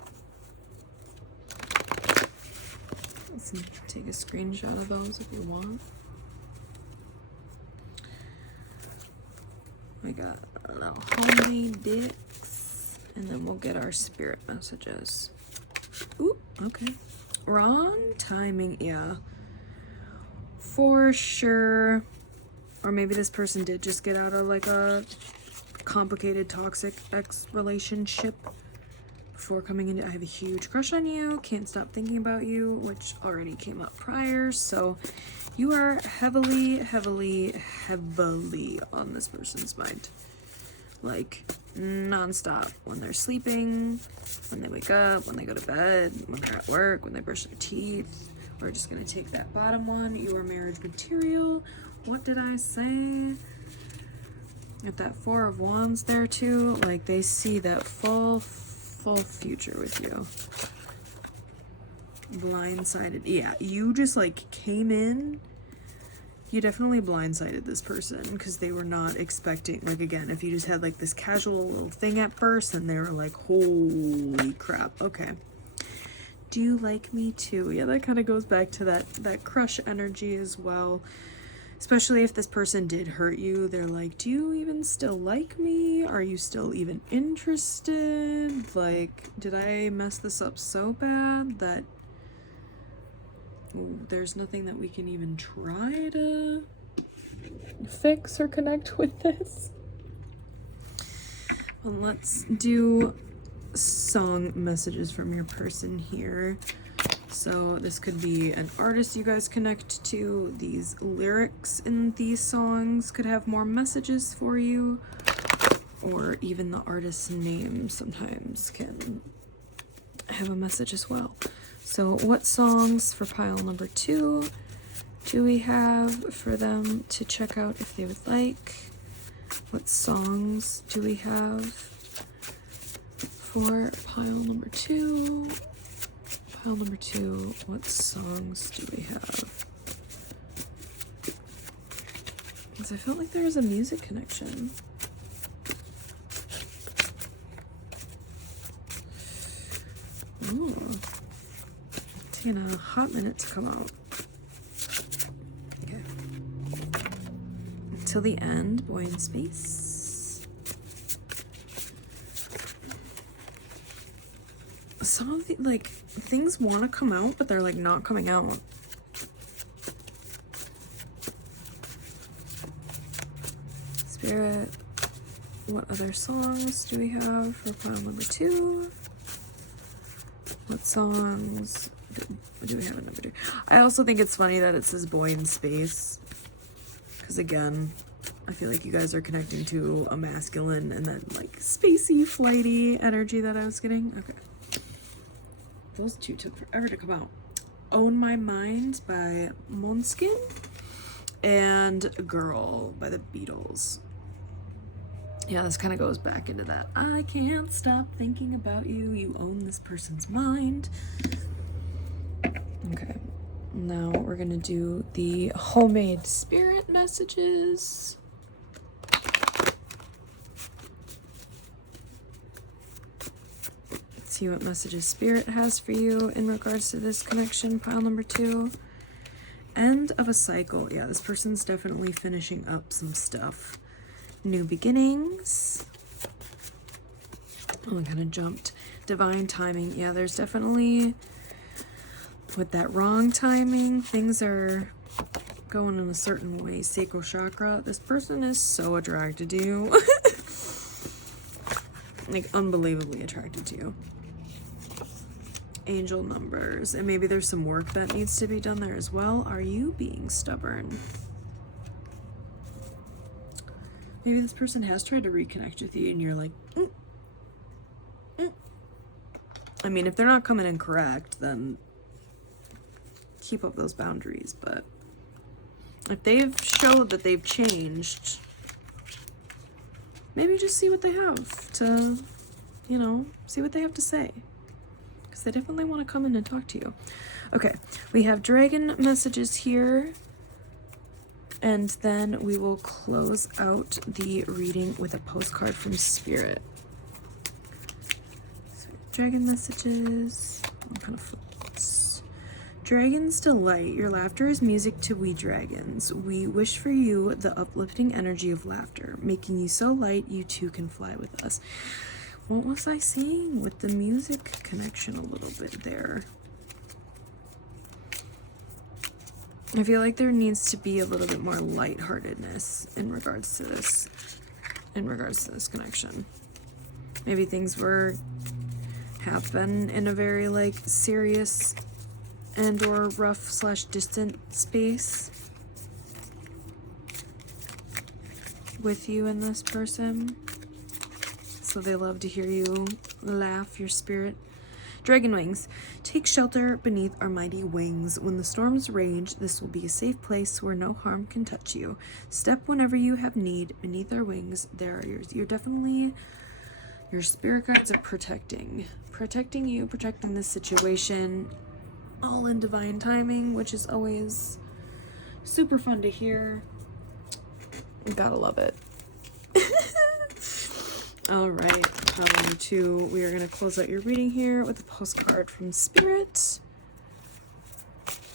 Let's take a screenshot of those if you want. We got little homemade decks, and then we'll get our spirit messages. Ooh, okay. Wrong timing, yeah. For sure. Or maybe this person did just get out of like a complicated toxic ex relationship before coming into. I have a huge crush on you, can't stop thinking about you, which already came up prior. So you are heavily on this person's mind, like non-stop, when they're sleeping, when they wake up, when they go to bed, when they're at work, when they brush their teeth. We're just gonna take that bottom one. You are marriage material. What did I say? Got that Four of Wands there too. Like they see that full future with you. Blindsided. Yeah, you just like came in. You definitely blindsided this person because they were not expecting, like again, if you just had like this casual little thing at first and they were like, holy crap, okay. Do you like me too? Yeah, that kind of goes back to that crush energy as well. Especially if this person did hurt you, they're like, do you even still like me? Are you still even interested? Like, did I mess this up so bad that there's nothing that we can even try to fix or connect with this? Well, let's do song messages from your person here. So this could be an artist you guys connect to. These lyrics in these songs could have more messages for you, or even the artist's name sometimes can have a message as well. So what songs for pile number 2 do we have for them to check out if they would like? What songs do we have for pile number 2? Pile number 2, what songs do we have? Because I felt like there was a music connection. Ooh. Taking a hot minute to come out. Okay. Until the end, boy in space. Some of the, like, things want to come out, but they're, like, not coming out. Spirit, what other songs do we have for pile number 2? What songs do we have in number 2? I also think it's funny that it says boy in space. Because, again, I feel like you guys are connecting to a masculine and then, like, spacey, flighty energy that I was getting. Okay. Those two took forever to come out. Own My Mind by Måneskin and Girl by the Beatles. Yeah, this kind of goes back into that. I can't stop thinking about you. You own this person's mind. Okay. Now we're going to do the homemade spirit messages. See what messages Spirit has for you in regards to this connection, pile number 2. End of a cycle. Yeah, this person's definitely finishing up some stuff. New beginnings. Oh, I kind of jumped. Divine timing. Yeah, there's definitely, with that wrong timing, things are going in a certain way. Sacral chakra. This person is so attracted to you. Like, unbelievably attracted to you. Angel numbers. And maybe there's some work that needs to be done there as well. Are you being stubborn? Maybe this person has tried to reconnect with you and you're like, I mean, if they're not coming in correct, then keep up those boundaries. But if they've showed that they've changed, maybe just see what they have to, you know, see what they have to say. Because they definitely want to come in and talk to you. Okay, we have dragon messages here. And then we will close out the reading with a postcard from Spirit. So, dragon messages. What kind of flips? Dragon's delight. Your laughter is music to we dragons. We wish for you the uplifting energy of laughter, making you so light you too can fly with us. What was I saying with the music connection a little bit there? I feel like there needs to be a little bit more lightheartedness in regards to this connection. Maybe things have been in a very like serious and or rough / distant space with you and this person. So they love to hear you laugh, your spirit. Dragon wings. Take shelter beneath our mighty wings. When the storms rage, this will be a safe place where no harm can touch you. Step whenever you have need. Beneath our wings, there are yours. You're definitely, your spirit guides are protecting you, protecting this situation, all in divine timing, which is always super fun to hear. You gotta love it. All right, pile number 2. We are going to close out your reading here with a postcard from Spirit.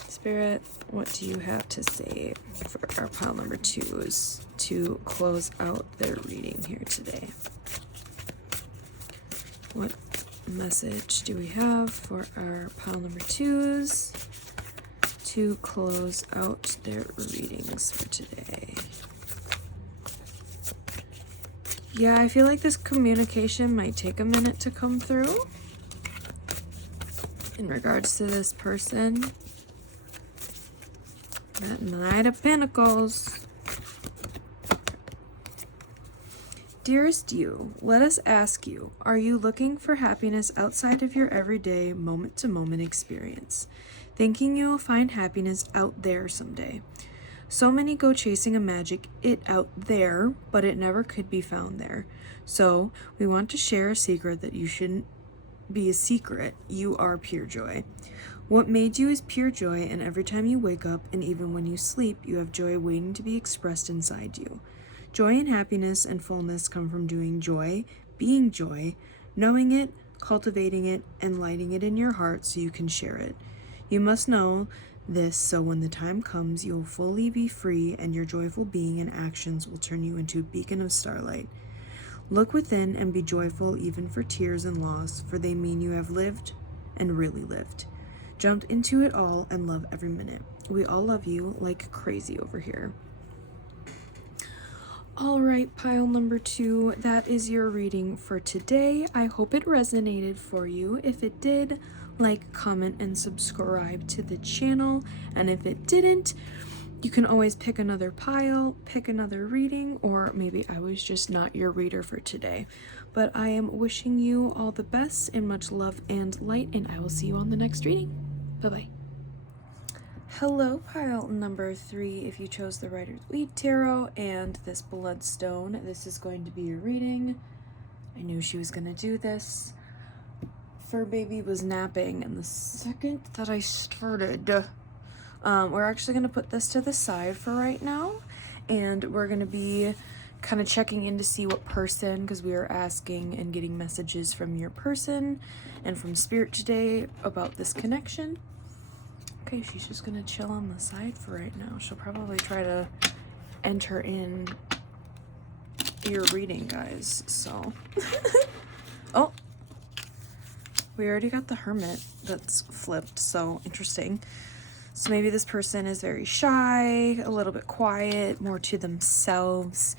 Spirit, what do you have to say for our pile number 2s to close out their reading here today? What message do we have for our pile number 2s to close out their readings for today? Yeah, I feel like this communication might take a minute to come through in regards to this person. That Knight of Pentacles. Dearest you, let us ask you, are you looking for happiness outside of your everyday moment-to-moment experience? Thinking you will find happiness out there someday. So many go chasing a magic it out there, but it never could be found there. So we want to share a secret that you shouldn't be a secret. You are pure joy. What made you is pure joy, and every time you wake up and even when you sleep, you have joy waiting to be expressed inside you. Joy and happiness and fullness come from doing joy, being joy, knowing it, cultivating it, and lighting it in your heart so you can share it. You must know this, so when the time comes, you will fully be free, and your joyful being and actions will turn you into a beacon of starlight. Look within and be joyful even for tears and loss, for they mean you have lived and really lived. Jump into it all and love every minute. We all love you like crazy over here. All right, pile number 2, that is your reading for today. I hope it resonated for you. If it did, like, comment, and subscribe to the channel. And if it didn't, you can always pick another pile, pick another reading, or maybe I was just not your reader for today. But I am wishing you all the best and much love and light, and I will see you on the next reading. Bye-bye. Hello, pile number 3. If you chose the Rider's Weed Tarot and this Bloodstone, this is going to be your reading. I knew she was going to do this. Fur baby was napping, and the second that I started, we're actually going to put this to the side for right now, and we're going to be kind of checking in to see what person, because we are asking and getting messages from your person and from Spirit today about this connection. Okay, she's just going to chill on the side for right now. She'll probably try to enter in your reading, guys, so. Oh, we already got the Hermit that's flipped, so interesting. So maybe this person is very shy, a little bit quiet, more to themselves.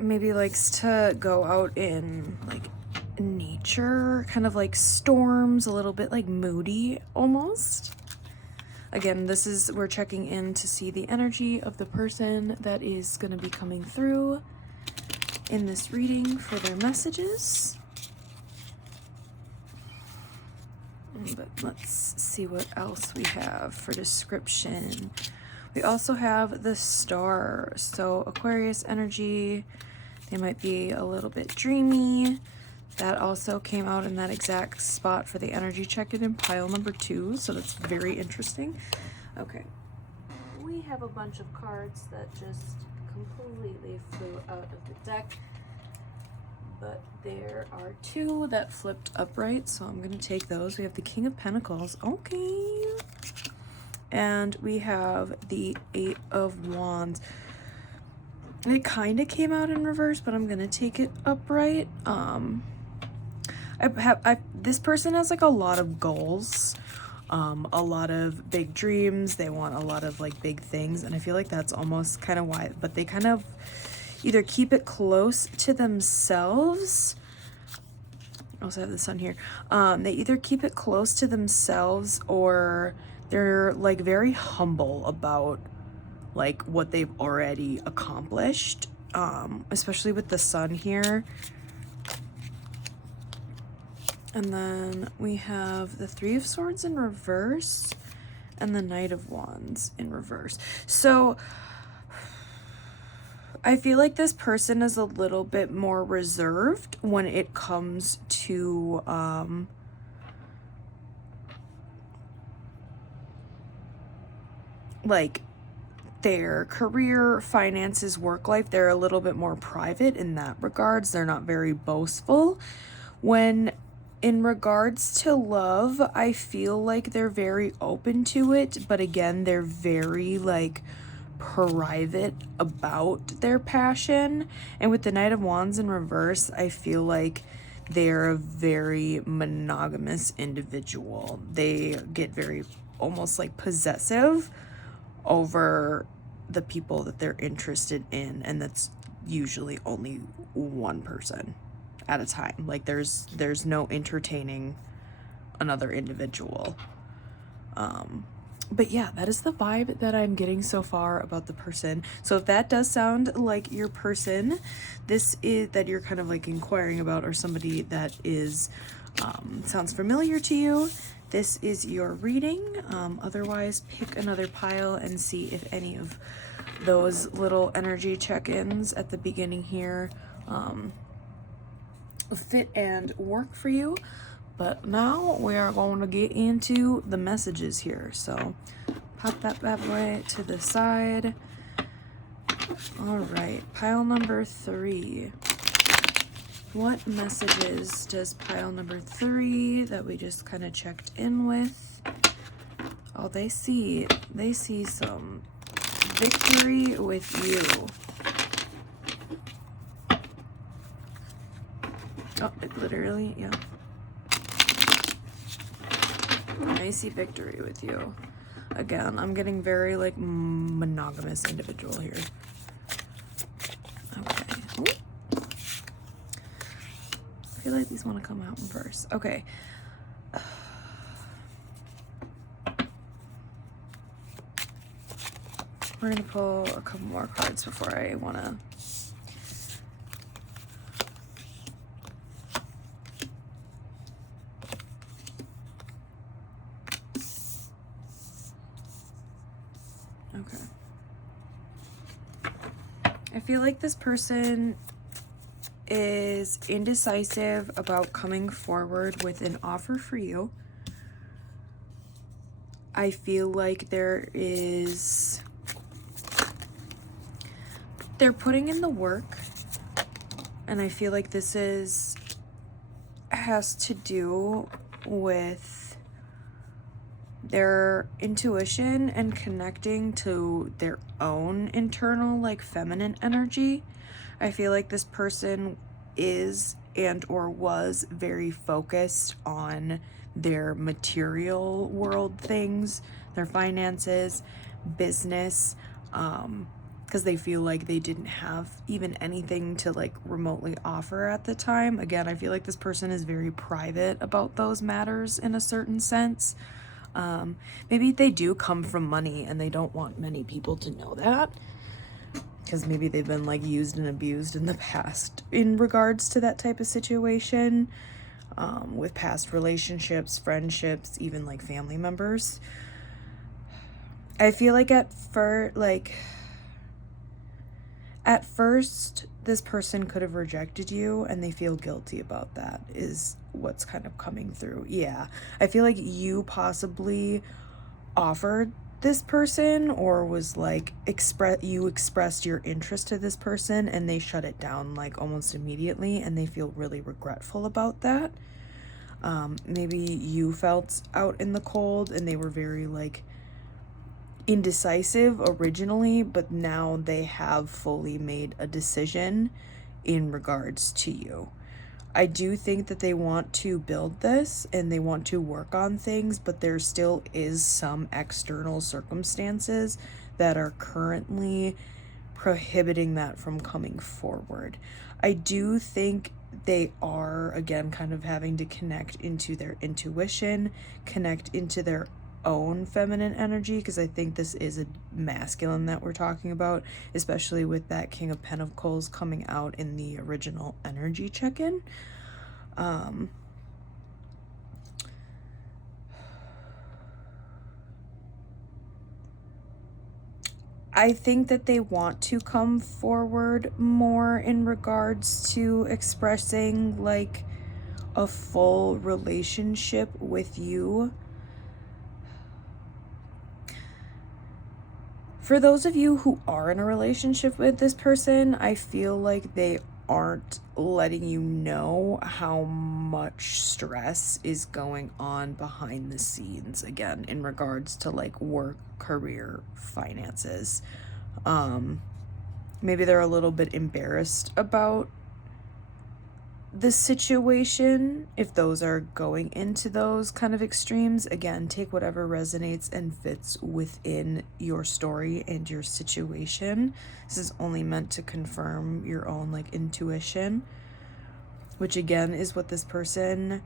Maybe likes to go out in like nature, kind of like storms, a little bit like moody almost. Again, we're checking in to see the energy of the person that is going to be coming through in this reading for their messages. But let's see what else we have for description. We also have the Star. So Aquarius energy, they might be a little bit dreamy. That also came out in that exact spot for the energy check-in in pile number 2. So that's very interesting. Okay. We have a bunch of cards that just completely flew out of the deck. But there are 2 that flipped upright, so I'm going to take those. We have the King of Pentacles. Okay. And we have the 8 of Wands. It kind of came out in reverse, but I'm going to take it upright. This person has like a lot of goals, a lot of big dreams. They want a lot of like big things, and I feel like that's almost kind of why, but they kind of either keep it close to themselves. I also have the Sun here. They either keep it close to themselves, or they're like very humble about like what they've already accomplished, especially with the Sun here. And then we have the 3 of Swords in reverse and the Knight of Wands in reverse. So I feel like this person is a little bit more reserved when it comes to like their career, finances, work life. They're a little bit more private in that regards. They're not very boastful. When in regards to love, I feel like they're very open to it, but again, they're very like private about their passion. And with the Knight of Wands in reverse, I feel like they're a very monogamous individual. They get very almost like possessive over the people that they're interested in, and that's usually only one person at a time. Like there's no entertaining another individual. But yeah, that is the vibe that I'm getting so far about the person. So if that does sound like your person, this is that you're kind of like inquiring about, or somebody that is sounds familiar to you, this is your reading. Otherwise, pick another pile and see if any of those little energy check-ins at the beginning here fit and work for you. But now we are going to get into the messages here. So pop that bad boy to the side. All right, pile number 3. What messages does pile number 3 that we just kind of checked in with? Oh, they see some victory with you. Oh, it literally, yeah. I see victory with you. Again, I'm getting very like monogamous individual here. Okay. Ooh. I feel like these want to come out in verse. Okay. We're gonna pull a couple more cards before I wanna. Okay. I feel like this person is indecisive about coming forward with an offer for you. I feel like they're putting in the work, and I feel like this has to do with their intuition and connecting to their own internal like feminine energy. I feel like this person is and or was very focused on their material world things, their finances, business, because they feel like they didn't have even anything to like remotely offer at the time. Again, I feel like this person is very private about those matters in a certain sense. Maybe they do come from money and they don't want many people to know that, because maybe they've been like used and abused in the past in regards to that type of situation, with past relationships, friendships, even like family members. I feel like at first this person could have rejected you and they feel guilty about that, is what's kind of coming through. Yeah, I feel like you possibly offered this person, or was like you expressed your interest to this person and they shut it down like almost immediately, and they feel really regretful about that. Maybe you felt out in the cold and they were very like indecisive originally, but now they have fully made a decision in regards to you. I do think that they want to build this and they want to work on things, but there still is some external circumstances that are currently prohibiting that from coming forward. I do think they are, again, kind of having to connect into their intuition, connect into their own feminine energy, because I think this is a masculine that we're talking about, especially with that King of Pentacles coming out in the original energy check-in. I think that they want to come forward more in regards to expressing like a full relationship with you. For those of you who are in a relationship with this person, I feel like they aren't letting you know how much stress is going on behind the scenes, again, in regards to like work, career, finances. Maybe they're a little bit embarrassed about the situation, if those are going into those kind of extremes. Again, take whatever resonates and fits within your story and your situation. This is only meant to confirm your own like intuition, which again is what this person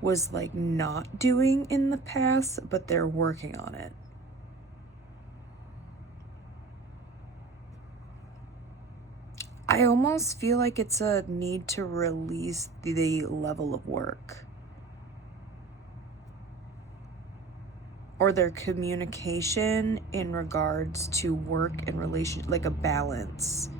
was like not doing in the past, but they're working on it. I almost feel like it's a need to release the level of work or their communication in regards to work and relation, like a balance.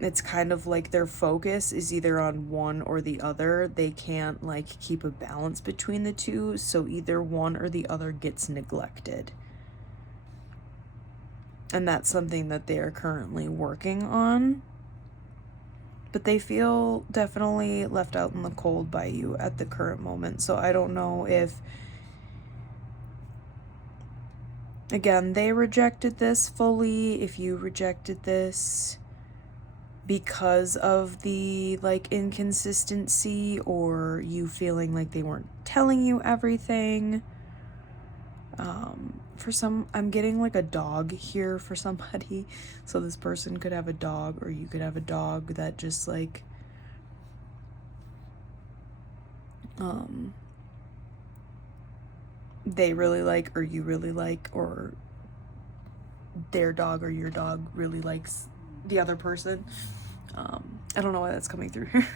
It's kind of like their focus is either on one or the other. They can't like keep a balance between the two, so either one or the other gets neglected. And that's something that they are currently working on. But they feel definitely left out in the cold by you at the current moment. So I don't know if, again, they rejected this fully, if you rejected this because of the like inconsistency, or you feeling like they weren't telling you everything. For some, I'm getting like a dog here for somebody. So this person could have a dog, or you could have a dog that just like they really like, or you really like, or their dog or your dog really likes the other person. I don't know why that's coming through here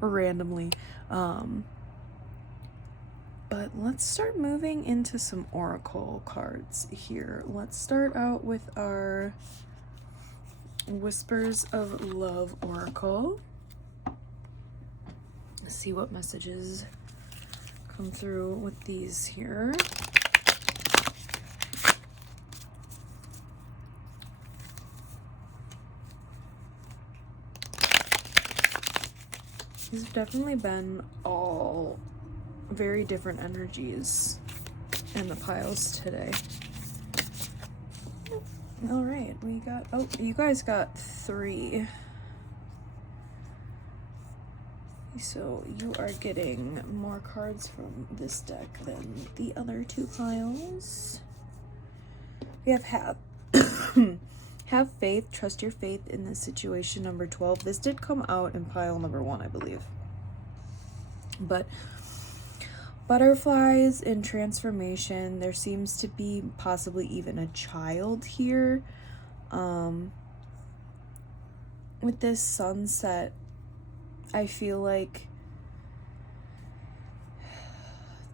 randomly. But let's start moving into some oracle cards here. Let's start out with our Whispers of Love oracle. Let's see what messages come through with these here. These have definitely been all very different energies in the piles today. All right, we got, oh, you guys got 3. So you are getting more cards from this deck than the other 2 piles. We have have faith, trust your faith in this situation, number 12. This did come out in pile number 1, I believe. But butterflies in transformation, there seems to be possibly even a child here. With this sunset, I feel like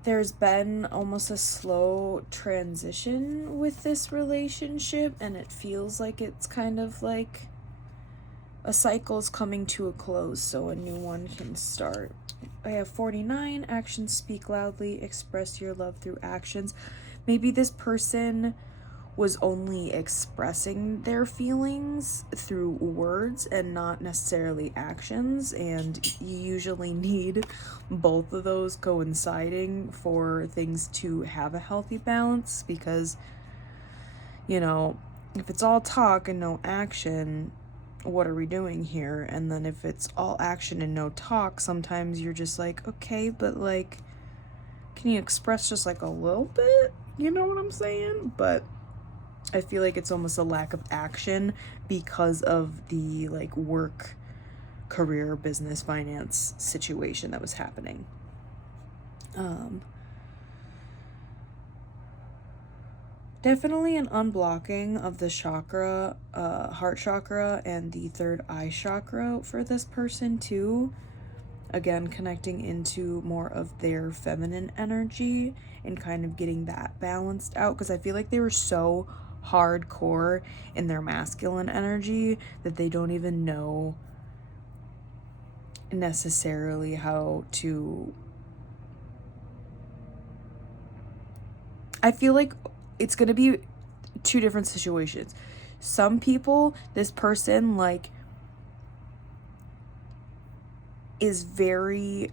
there's been almost a slow transition with this relationship, and it feels like it's kind of like a cycle's coming to a close, so a new one can start. I have 49. Actions speak loudly. Express your love through actions. Maybe this person was only expressing their feelings through words and not necessarily actions, and you usually need both of those coinciding for things to have a healthy balance, because, you know, if it's all talk and no action, what are we doing here? And then if it's all action and no talk, sometimes you're just like, okay, but like, can you express just like a little bit? You know what I'm saying? But I feel like it's almost a lack of action because of the like work, career, business, finance situation that was happening. Definitely an unblocking of the chakra, heart chakra, and the third eye chakra for this person too. Again, connecting into more of their feminine energy and kind of getting that balanced out, because I feel like they were so hardcore in their masculine energy that they don't even know necessarily how to... I feel like it's going to be 2 different situations. Some people, this person like is very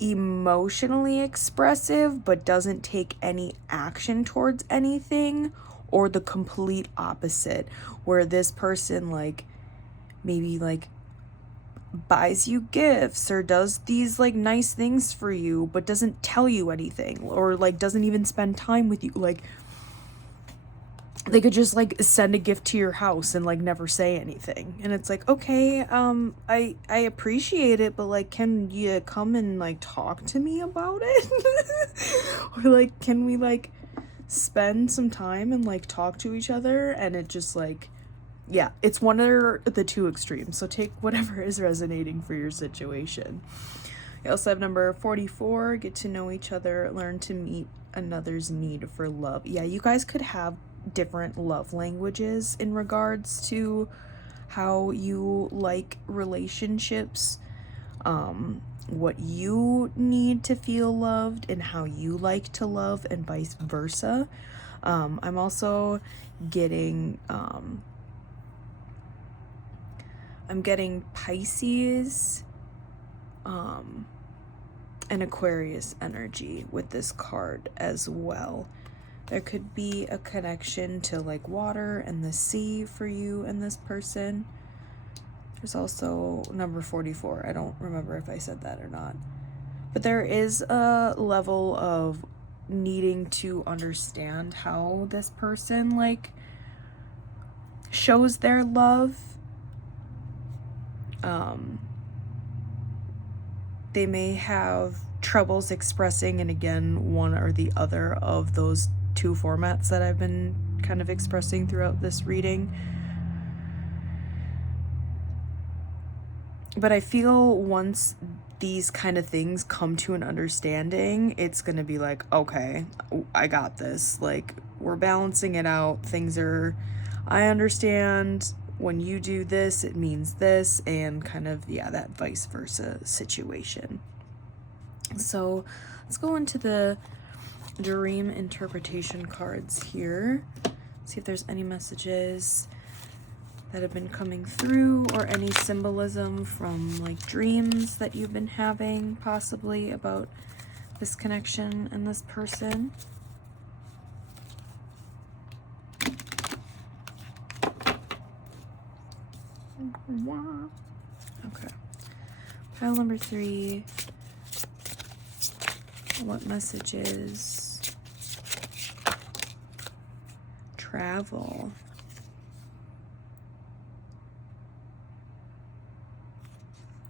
emotionally expressive but doesn't take any action towards anything, or the complete opposite, where this person like maybe like buys you gifts or does these like nice things for you but doesn't tell you anything, or like doesn't even spend time with you. Like they could just like send a gift to your house and like never say anything, and it's like, okay, I appreciate it, but like, can you come and like talk to me about it? Or like, can we like spend some time and like talk to each other? And it just like, yeah, it's one of the 2 extremes, so take whatever is resonating for your situation. We also have number 44, get to know each other, learn to meet another's need for love. Yeah, you guys could have different love languages in regards to how you like relationships, what you need to feel loved and how you like to love, and vice versa. I'm also getting I'm getting Pisces and Aquarius energy with this card as well. There could be a connection to like water and the sea for you and this person. There's also number 44. I don't remember if I said that or not. But there is a level of needing to understand how this person like shows their love. They may have troubles expressing, and again, one or the other of those 2 formats that I've been kind of expressing throughout this reading. But I feel once these kind of things come to an understanding, it's gonna be like, okay, I got this. Like, we're balancing it out. Things are, I understand when you do this, it means this, and kind of, yeah, that vice versa situation. So let's go into the dream interpretation cards here. See if there's any messages that have been coming through, or any symbolism from like dreams that you've been having possibly about this connection and this person. Okay. Pile number 3. What messages? Travel.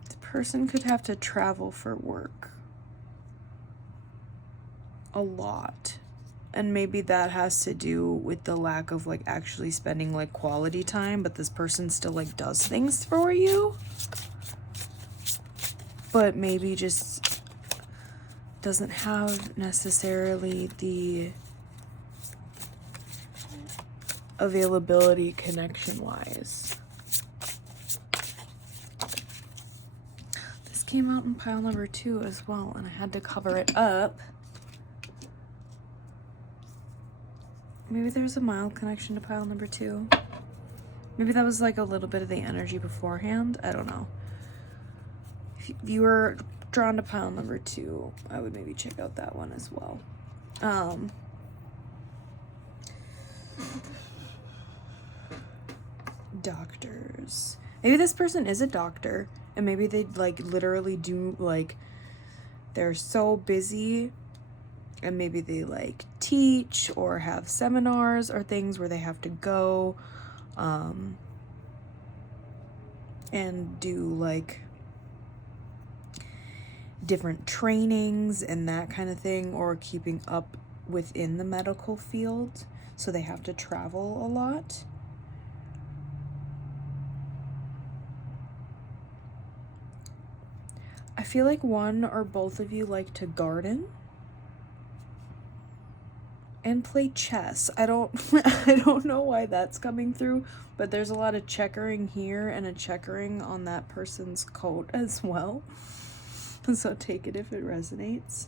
The person could have to travel for work. A lot. And maybe that has to do with the lack of like actually spending like quality time, but this person still like does things for you. But maybe just doesn't have necessarily the availability connection-wise. This came out in pile number 2 as well, and I had to cover it up. Maybe there's a mild connection to pile number 2. Maybe that was like a little bit of the energy beforehand. I don't know. If you were drawn to pile number 2, I would maybe check out that one as well. Doctors. Maybe this person is a doctor, and maybe they like literally do like, they're so busy, and maybe they like teach or have seminars or things where they have to go and do like different trainings and that kind of thing, or keeping up within the medical field, so they have to travel a lot. I feel like one or both of you like to garden and play chess. I don't know why that's coming through, but there's a lot of checkering here and a checkering on that person's coat as well. So take it if it resonates.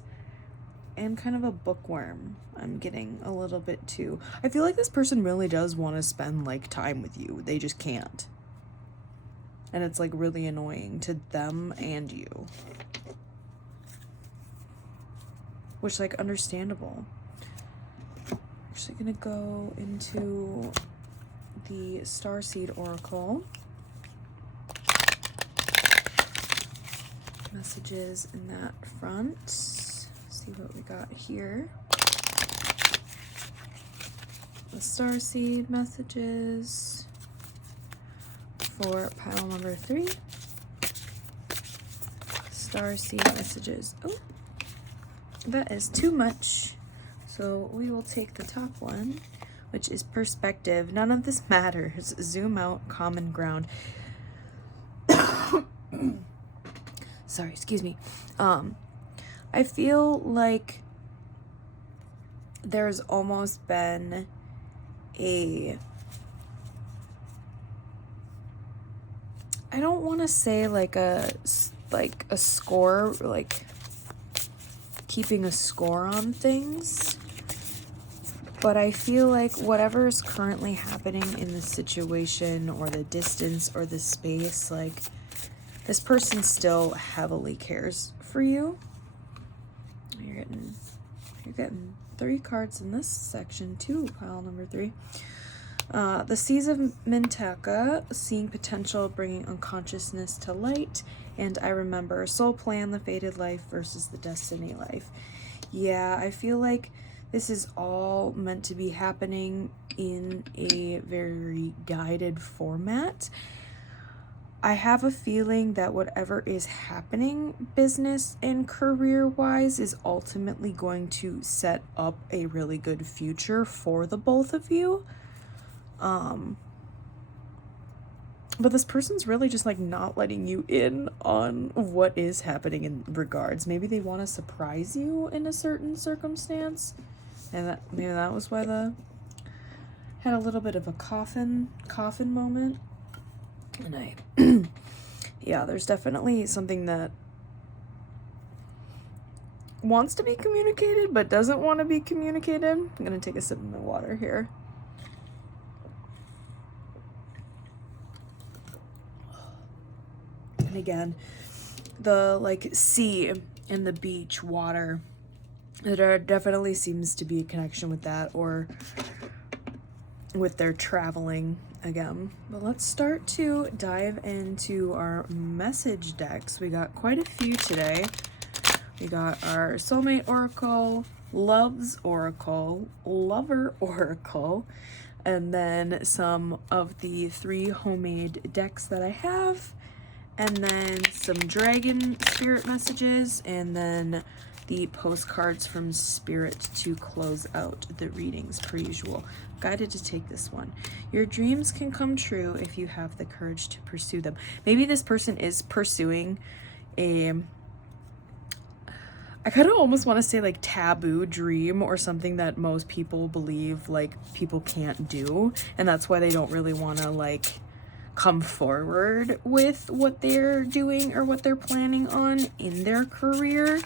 And kind of a bookworm I'm getting a little bit too. I feel like this person really does want to spend like time with you. They just can't. And it's like really annoying to them and you. Which, like, understandable. Actually gonna go into the Starseed Oracle. Messages in that front. See what we got here. The Starseed messages for pile number 3. Starseed messages. Oh, that is too much. So we will take the top one, which is perspective. None of this matters. Zoom out, common ground. Sorry, excuse me. I feel like there's almost been a, I don't want to say like a score, like keeping a score on things, but I feel like whatever is currently happening in the situation or the distance or the space, like this person still heavily cares for you. You're getting 3 cards in this section too, pile number 3. The Seas of Mintaka, seeing potential, bringing unconsciousness to light, and I remember soul plan, the fated life versus the destiny life. Yeah, I feel like this is all meant to be happening in a very guided format. I have a feeling that whatever is happening business and career-wise is ultimately going to set up a really good future for the both of you. But this person's really just like not letting you in on what is happening in regards. Maybe they want to surprise you in a certain circumstance, and maybe that was why the had a little bit of a coffin moment. And yeah, there's definitely something that wants to be communicated but doesn't want to be communicated. I'm gonna take a sip of my water here. And again, the like sea and the beach water, there definitely seems to be a connection with that, or with their traveling again. But let's start to dive into our message decks. We got quite a few today. We got our Soulmate Oracle, Loves Oracle, Lover Oracle, and then some of the 3 homemade decks that I have, and then some Dragon Spirit messages, and then the postcards from Spirit to close out the readings per usual. Guided to take this one. Your dreams can come true if you have the courage to pursue them. Maybe this person is pursuing a, I kind of almost want to say like taboo dream, or something that most people believe like people can't do, and that's why they don't really want to like come forward with what they're doing or what they're planning on in their career,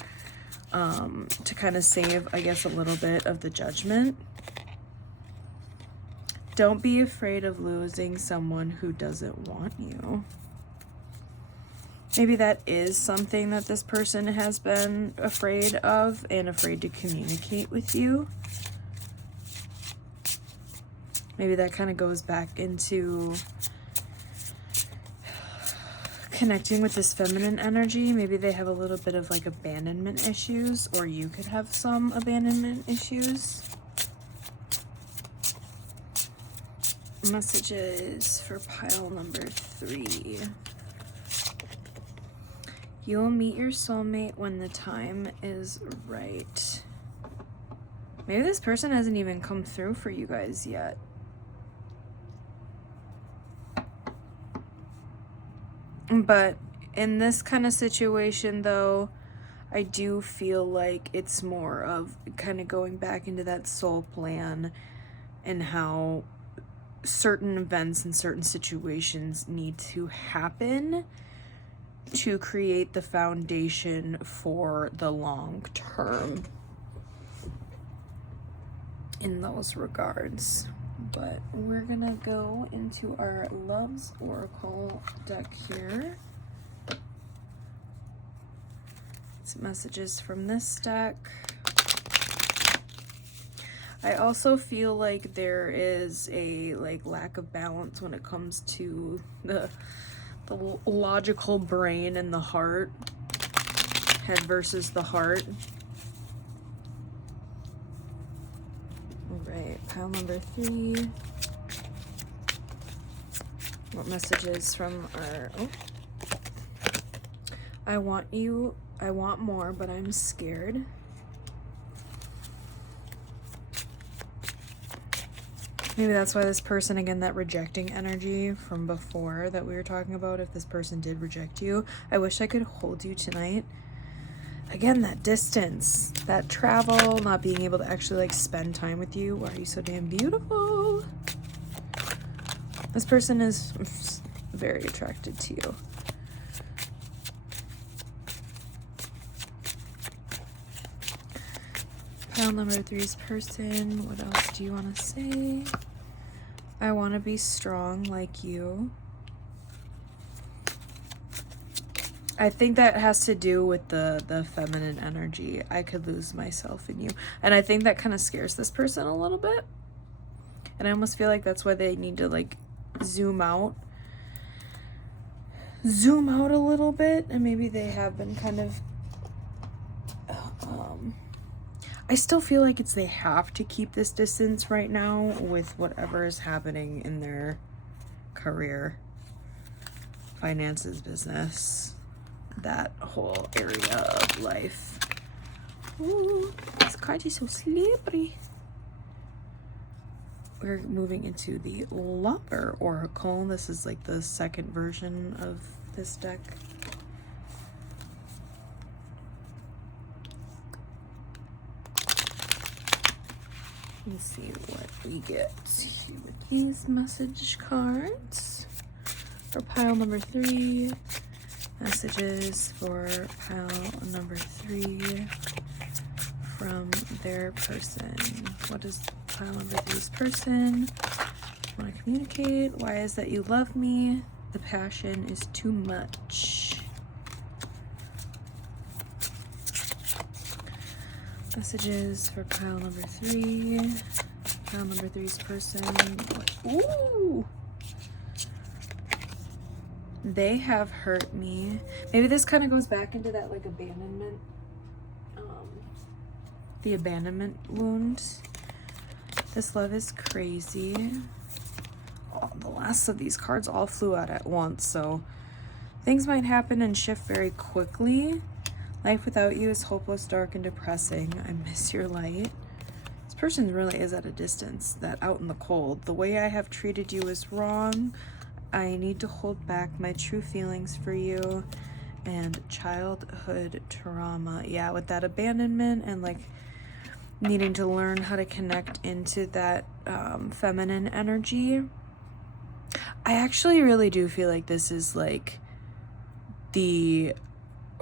to kind of save, I guess, a little bit of the judgment. Don't be afraid of losing someone who doesn't want you. Maybe that is something that this person has been afraid of and afraid to communicate with you. Maybe that kind of goes back into connecting with this feminine energy. Maybe they have a little bit of like abandonment issues, or you could have some abandonment issues. Messages for pile number 3. You'll meet your soulmate when the time is right. Maybe this person hasn't even come through for you guys yet. But in this kind of situation, though, I do feel like it's more of kind of going back into that soul plan and how certain events and certain situations need to happen to create the foundation for the long term in those regards. But we're gonna go into our Loves Oracle deck here. Some messages from this deck. I also feel like there is a like lack of balance when it comes to the logical brain and the heart, head versus the heart. All right, pile number 3. What messages from our, I want you, I want more, but I'm scared. Maybe that's why this person, again, that rejecting energy from before that we were talking about, if this person did reject you, I wish I could hold you tonight. Again, that distance, that travel, not being able to actually like spend time with you. Why are you so damn beautiful? This person is very attracted to you. Pile number 3's person. What else do you want to say? I want to be strong like you. I think that has to do with the feminine energy. I could lose myself in you. And I think that kind of scares this person a little bit. And I almost feel like that's why they need to like zoom out a little bit. And maybe they have been kind of I still feel like it's they have to keep this distance right now with whatever is happening in their career, finances, business, that whole area of life. Ooh, this card is so slippery. We're moving into the Lover Oracle. This is like the second version of this deck. Let's see what we get here with these message cards. For pile number 3, messages for pile number 3 from their person. What does pile number 3's person want to communicate? Why is that you love me? The passion is too much. Messages for pile number 3. Pile number 3's person. Ooh! They have hurt me. Maybe this kind of goes back into that like abandonment, the abandonment wound. This love is crazy. Oh, the last of these cards all flew out at once, so things might happen and shift very quickly. Life without you is hopeless, dark, and depressing. I miss your light. This person really is at a distance, that out in the cold. The way I have treated you is wrong. I need to hold back my true feelings for you. And childhood trauma. Yeah, with that abandonment and like needing to learn how to connect into that feminine energy. I actually really do feel like this is like the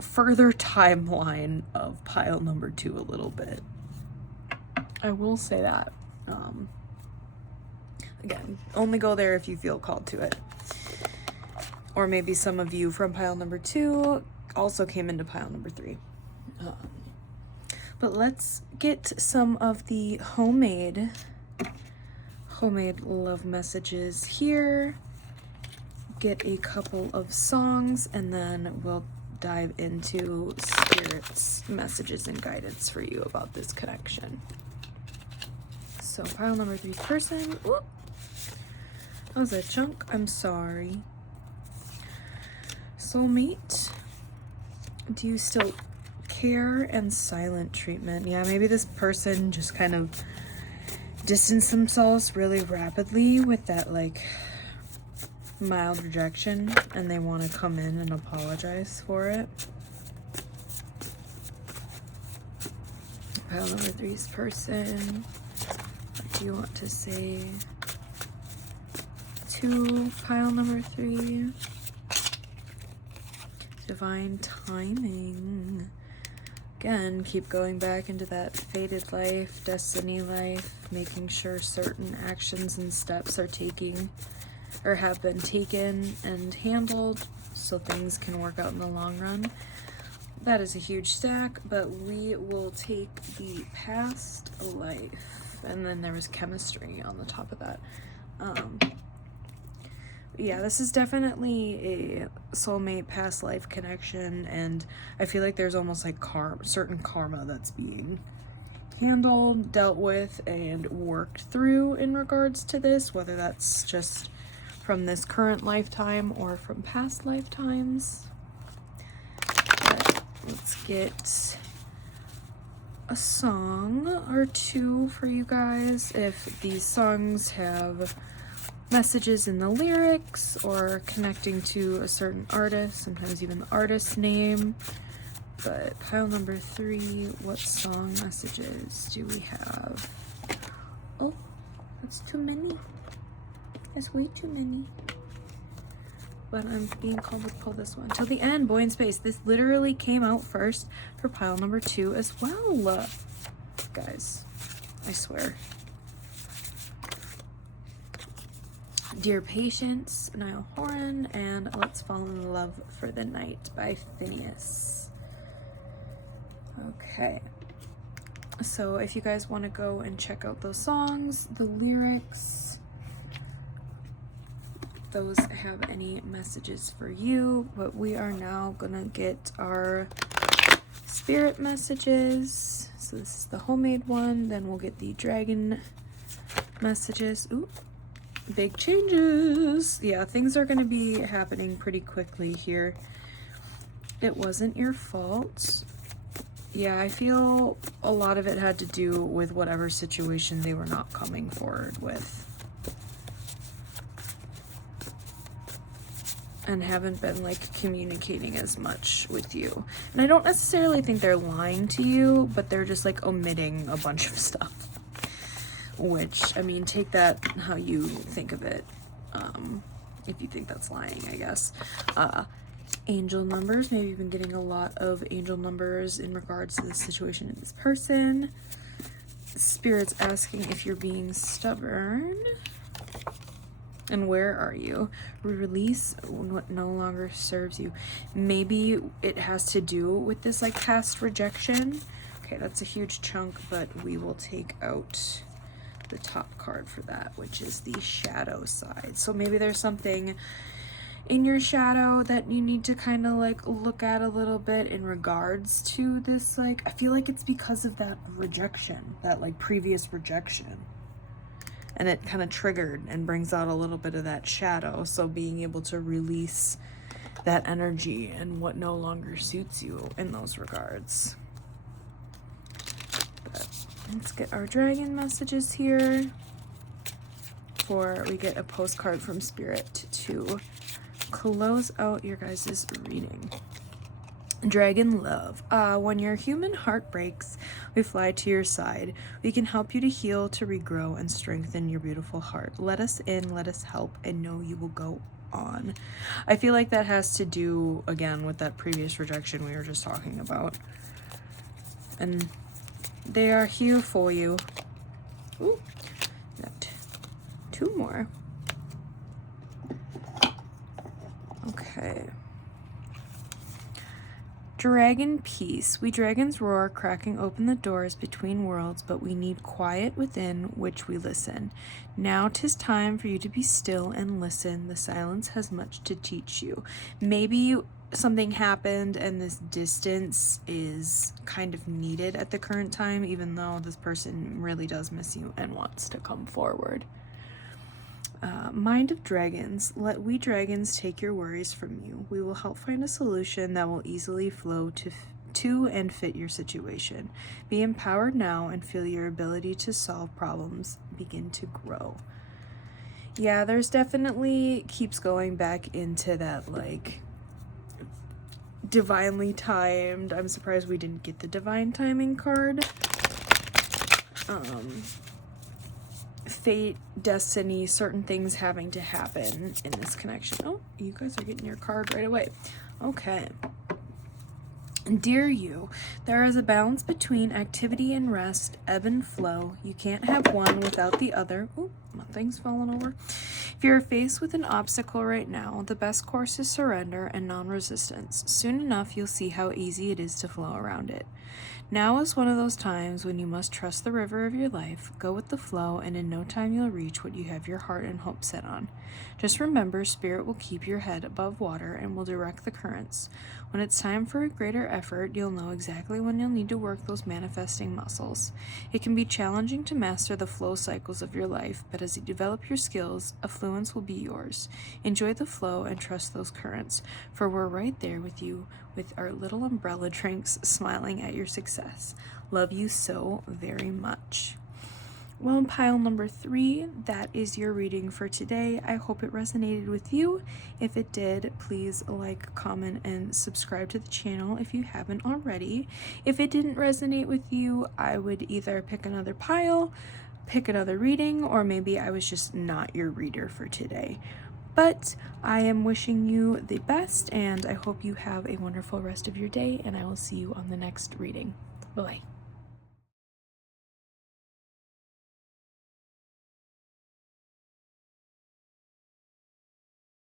further timeline of pile number 2 a little bit. I will say that. Again, only go there if you feel called to it. Or maybe some of you from pile number 2 also came into pile number 3. But let's get some of the homemade love messages here. Get a couple of songs, and then we'll dive into Spirit's messages and guidance for you about this connection. So pile number 3 person. Whoop. That was a chunk. I'm sorry. Soulmate. Do you still care? And silent treatment. Yeah, maybe this person just kind of distanced themselves really rapidly with that like mild rejection, and they want to come in and apologize for it. Pile number 3's person. What do you want to say to pile number 3? Divine timing. Again, keep going back into that fated life, destiny life, making sure certain actions and steps are taking or have been taken and handled so things can work out in the long run. That is a huge stack, but we will take the past life, and then there was chemistry on the top of that. Yeah, this is definitely a soulmate past life connection, and I feel like there's almost like certain karma that's being handled, dealt with, and worked through in regards to this, whether that's just from this current lifetime or from past lifetimes. But let's get a song or 2 for you guys. If these songs have messages in the lyrics or connecting to a certain artist, sometimes even the artist's name. But pile number 3, what song messages do we have? Oh, that's too many. That's way too many. But I'm being called to pull this one till the end. Boy in space. This literally came out first for pile number 2 as well. Guys, I swear. Dear Patience, Niall Horan, and Let's Fall in Love for the Night by Phineas. Okay. So if you guys want to go and check out those songs, the lyrics, those have any messages for you, but we are now gonna get our spirit messages. So this is the homemade one, then we'll get the dragon messages. Ooh, big changes. Yeah, things are gonna be happening pretty quickly here. It wasn't your fault. Yeah, I feel a lot of it had to do with whatever situation they were not coming forward with. And haven't been like communicating as much with you. And I don't necessarily think they're lying to you, but they're just like omitting a bunch of stuff. Which, I mean, take that how you think of it. If you think that's lying, I guess. Angel numbers. Maybe you've been getting a lot of angel numbers in regards to the situation in this person. Spirit's asking if you're being stubborn. And where are you? Release what no longer serves you. Maybe it has to do with this like past rejection. Okay, Okay, that's a huge chunk, but we will take out the top card for that, which is the shadow side. So maybe there's something in your shadow that you need to kind of like look at a little bit in regards to this. Like, I feel like it's because of that rejection, that like previous rejection, and it kind of triggered and brings out a little bit of that shadow. So being able to release that energy and what no longer suits you in those regards. But let's get our dragon messages here before we get a postcard from Spirit to close out your guys' reading. Dragon love. When your human heart breaks, we fly to your side. We can help you to heal, to regrow, and strengthen your beautiful heart. Let us in, let us help, and know you will go on. I feel like that has to do, again, with that previous rejection we were just talking about. And they are here for you. Ooh, got 2 more. Okay. Dragon peace. We dragons roar, cracking open the doors between worlds, but we need quiet within which we listen. Now 'tis time for you to be still and listen. The silence has much to teach you. Maybe something happened and this distance is kind of needed at the current time, even though this person really does miss you and wants to come forward. Mind of dragons, let we dragons take your worries from you. We will help find a solution that will easily flow to and fit your situation. Be empowered now and feel your ability to solve problems begin to grow. Yeah, there's definitely keeps going back into that like divinely timed. I'm surprised we didn't get the divine timing card. Fate, destiny, certain things having to happen in this connection. Oh, you guys are getting your card right away. Okay. Dear you, there is a balance between activity and rest, ebb and flow. You can't have one without the other. Oh, my thing's falling over. If you're faced with an obstacle right now, the best course is surrender and non-resistance. Soon enough, you'll see how easy it is to flow around it. Now is one of those times when you must trust the river of your life, go with the flow, and in no time you'll reach what you have your heart and hope set on. Just remember, Spirit will keep your head above water and will direct the currents. When it's time for a greater effort, you'll know exactly when you'll need to work those manifesting muscles. It can be challenging to master the flow cycles of your life, but as you develop your skills, affluence will be yours. Enjoy the flow and trust those currents, for we're right there with you with our little umbrella drinks, smiling at your success. Love you so very much. Well, pile number 3, that is your reading for today. I hope it resonated with you. If it did, please like, comment, and subscribe to the channel if you haven't already. If it didn't resonate with you, I would either pick another pile, pick another reading, or maybe I was just not your reader for today. But I am wishing you the best, and I hope you have a wonderful rest of your day, and I will see you on the next reading. Bye.